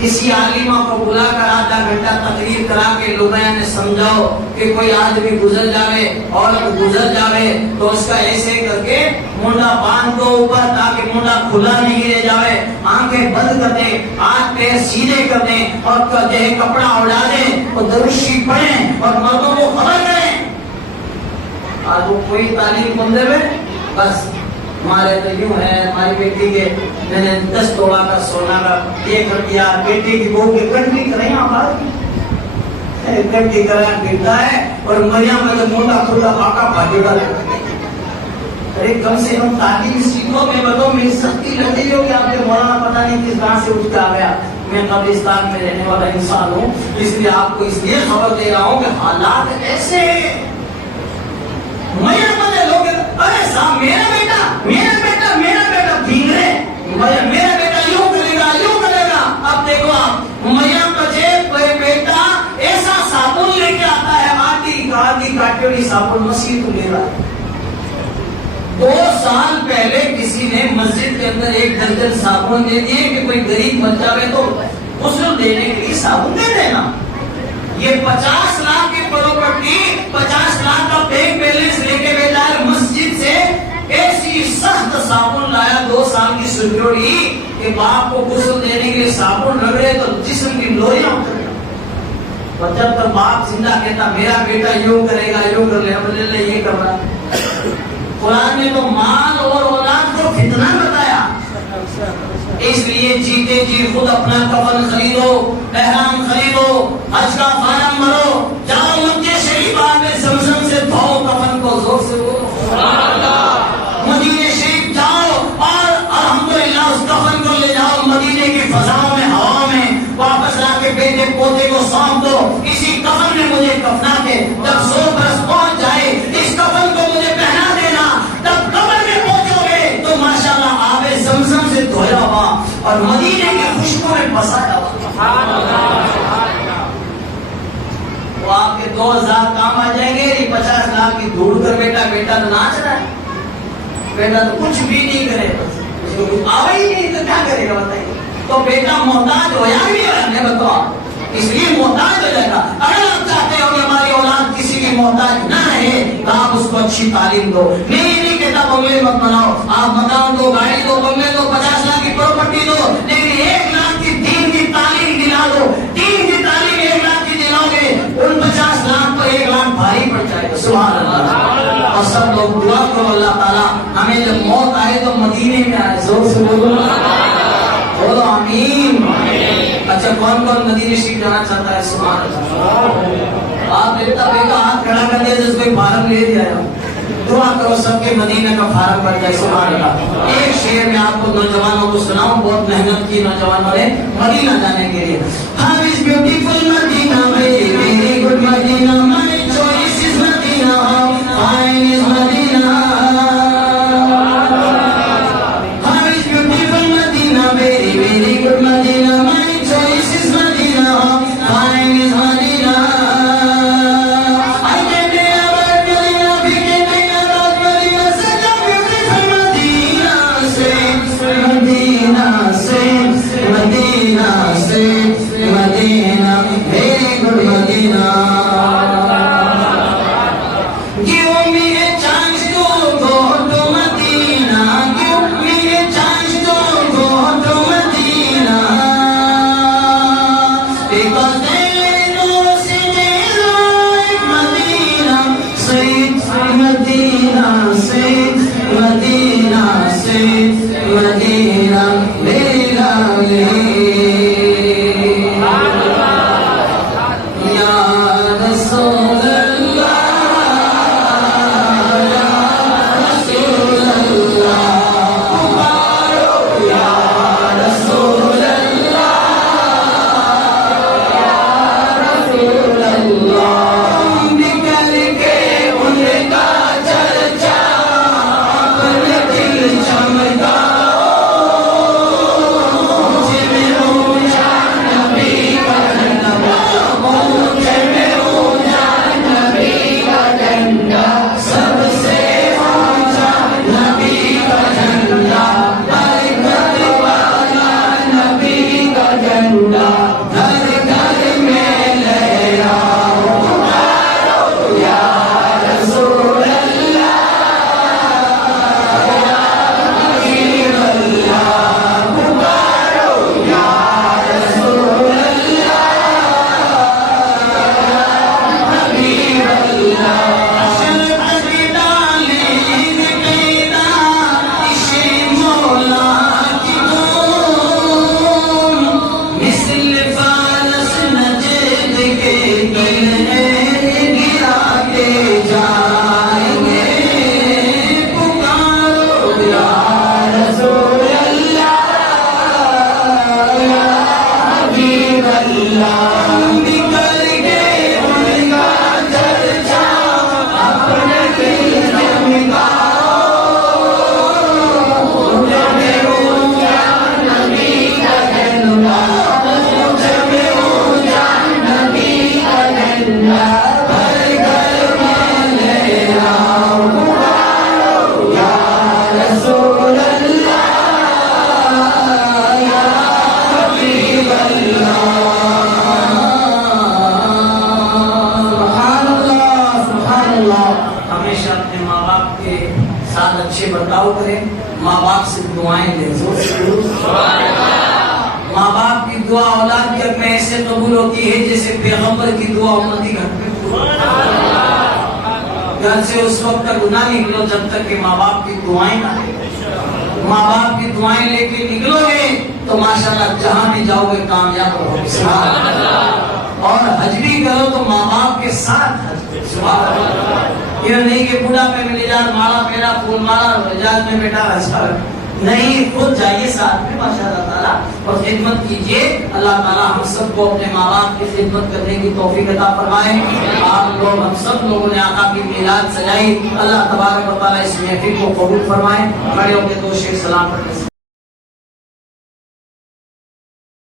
کسی عالمہ کو بلا کر آدھا گھنٹہ تقریر کرا کے لوگوں نے سمجھاؤ کہ کوئی آدمی گزر جاوے, عورت گزر جاوے تو اس کا ایسے کر کے منڈا باندھ دو اوپر تاکہ منڈا کھلا نہیں رہ جاوے, آنکھیں بند کر دیں, ہاتھ پیر سیدھے کر دیں اور جو ہے کپڑا اڑا دیں اور درشی پڑھیں اور مردوں کو خبر کریں. آج وہ کوئی تعلیم بندے میں بس ہمارے تو یوں ہے, ہماری بیٹی کے میں نے 10 تولا کا سونا کا یہ کر دیا, بیٹی کی بہو کے کنٹری کریں آپ کنٹری کریں گرتا ہے اور مریم میں موٹا کھلا پاکا بھاگے گا. ارے کم سے کم تعلیم سیکھو. میں بتاؤں میری سختی لگ رہی ہو کہ آپ کے مولانا پتہ نہیں کس گاہ سے اٹھ کے آ گیا. میں قبرستان میں رہنے والا انسان ہوں, اس لیے آپ کو اس لیے خبر دے رہا ہوں کہ حالات ایسے ہیں. ارے صاحب میرا بیٹا بھیگرے, میرا بیٹا یوں کرے گا. اب دیکھو آپ مریم کا جیب بیٹا ایسا صابن لے کے آتا ہے, آدھی کاٹی ہوئی صابن مسیح کو لے رہا ہے. 2 سال پہلے کسی نے مسجد کے اندر 1 درجن صابن دے دیے کہ کوئی غریب مر جاوے تو غسل دینے کے لیے صابن دے دینا. یہ 50 لاکھ کی پراپرٹی, 50 لاکھ کا بینک بیلنس لے کے بیٹا ہے مسجد سے, ایسی سخت صابن لایا 2 سال کی سیکورٹی کہ باپ کو غسل دینے کے لیے صابن لگ رہے تو جسم کی لوریاں اتر گئی. اور جب تک باپ زندہ کہتا میرا بیٹا یوں کرے گا, یوں کر لے, یہ کر رہا ہے. قرآن نے تو مال اور اولاد کو فتنہ بتایا. اس لیے جیتے جی خود اپنا کفن خریدو, احرام خریدو, حج کا فارم بھرو, جاؤ مکے شریف میں زمزم سے دھو کفن کو زور سے بولو سبحان اللہ. مدینے شریف جاؤ اور الحمدللہ اس کفن کو لے جاؤ مدینے کی فضاؤں میں, ہوا میں, واپس لا کے بیٹے پوتے کو سونپ دو. اسی کفن میں مجھے کفنا کے جب 100 برس پہنچ جائے اس کفن کو مجھے پہنا دینا. تب قبر میں پہنچو گے تو ماشاءاللہ آب زمزم سے دھویا ہوا اور مدینے کی خوشبو میں بسایا ہوا. تو آپ کے 2000 کام آ جائیں گے. یہ 50 لاکھ کی دھوڑ کر بیٹا تو ناچ رہا ہے. بیٹا تو کچھ بھی نہیں کرے, اس کو کچھ آوا ہی نہیں تو کیا کرے گا بتائیے. تو بیٹا محتاج ہو یا بھی ہے بتاؤ, اس لیے محتاج ہو جائے گا. اگر آپ چاہتے ہو کہ ہماری اولاد کسی کی محتاج نہ رہے تو آپ اس کو اچھی تعلیم دو. نہیں کہتا بنگلے مت بناؤ, آپ مکان دو, گاڑی دو, بنگلے دو, 50 لاکھ کی پراپرٹی دو, لیکن 1 لاکھ کی دین کی تعلیم دلا دو. دین کی تعلیم 1 لاکھ کی دلاؤ گے, ان 50 لاکھ پر 1 لاکھ بھاری پڑ جائے گا. سبحان اللہ. اور سب لوگ دعا کرو اللہ تعالیٰ ہمیں جب موت آئے تو مدینے میں آئے. زور سے بولو آمین. اچھا کون مدینے شریف جانا چاہتا ہے؟ سبحان اللہ. آپ بیٹا ہاتھ کھڑا کر دیا جس کو فارم لے دیا. دعا کرو سب کے مدینہ کا فارم بڑھ جائے. سبحان اللہ. ایک شعر میں آپ کو نوجوانوں کو سناؤں, بہت محنت کی نوجوانوں نے مدینہ جانے کے لیے. How is beautiful Medina, very good Medina, my choice is Medina, how fine is Medina. How is beautiful Medina, very good Medina, my choice is Medina, how fine is Medina. I can never Medina, we can never Medina, such a beautiful Medina, saints, Medina, saints, Medina, saints, Medina, very good Medina. Give me a chance to go to Medina. Give me a chance to go to Medina. Because there is no city like Medina. Saints, Medina, saints, Medina, saints, Medina, very lovely. Ya Rasul Allah, Ya Rasul Allah, Pukaro Ya Rasul Allah, Ya Rasul Allah. نکل کے ان کا چرچا اپنے دل چمکاؤ, مجھے میں اونچا نبی کا جھنڈا, مجھے میں اونچا نبی کا جھنڈا, سب سے اونچا نبی کا جھنڈا, ہر گھر والا نبی کا جھنڈا, گھر گھر میں لہراؤ. پکارو یا رسول اللہ, یا حبیب اللہ, پکارو یا رسول اللہ, حبیب اللہ. شرط ڈالی پیدا عشق مولا کی دھوم, مثل فارس نجد کے کنارے گراتے جائیں گے. پکارو یا رسول اللہ, یا حبیب اللہ. نکل کے ان کا چرچا اپنے دل چمکاؤ, مجھے میں اونچا نبی کا جھنڈا, مجھے میں اونچا نبی کا جھنڈا, ہر گھر میں لہراؤ. پکارو یا رسول اللہ, یا حبیب اللہ. سبحان اللہ, سبحان اللہ. ہمیشہ اپنے ماں باپ کے ساتھ اچھے برتاؤ کریں, ماں باپ سے دعائیں لیں. زور سے بولو. ماں باپ کی دعا اولاد کے حق میں ایسے قبول ہوتی ہے جیسے پیغمبر کی دعا امتی کے حق میں قبول ہوتی ہے. گھر سے اس وقت تک نہ نکلو جب تک کہ ماں باپ کی دعائیں نہ لیں. ماں باپ کی دعائیں لے کے نکلو گے تو ماشاءاللہ جہاں بھی جاؤ گے کامیاب رہو گے. سبحان اللہ. اور حج بھی کرو تو ماں باپ کے ساتھ حج کرو. سبحان اللہ. یہ نہیں کہ بڑھاپے میں لے جا مالا پھیرا پھول مالا رجاج میں بیٹا حج کر, نہیں, خود جائیے ساتھ میں ماشاءاللہ تعالیٰ اور خدمت کیجیے. اللہ تعالیٰ ہم سب کو اپنے ماں باپ کی خدمت کرنے کی توفیق عطا فرمائے. آپ لوگ ہم سب لوگوں نے آقا کی میلاد سجائی, اللہ تبارک و تعالیٰ اس محفل کو قبول فرمائے. کھڑے ہو کے 2 شعر سلام پڑھیں.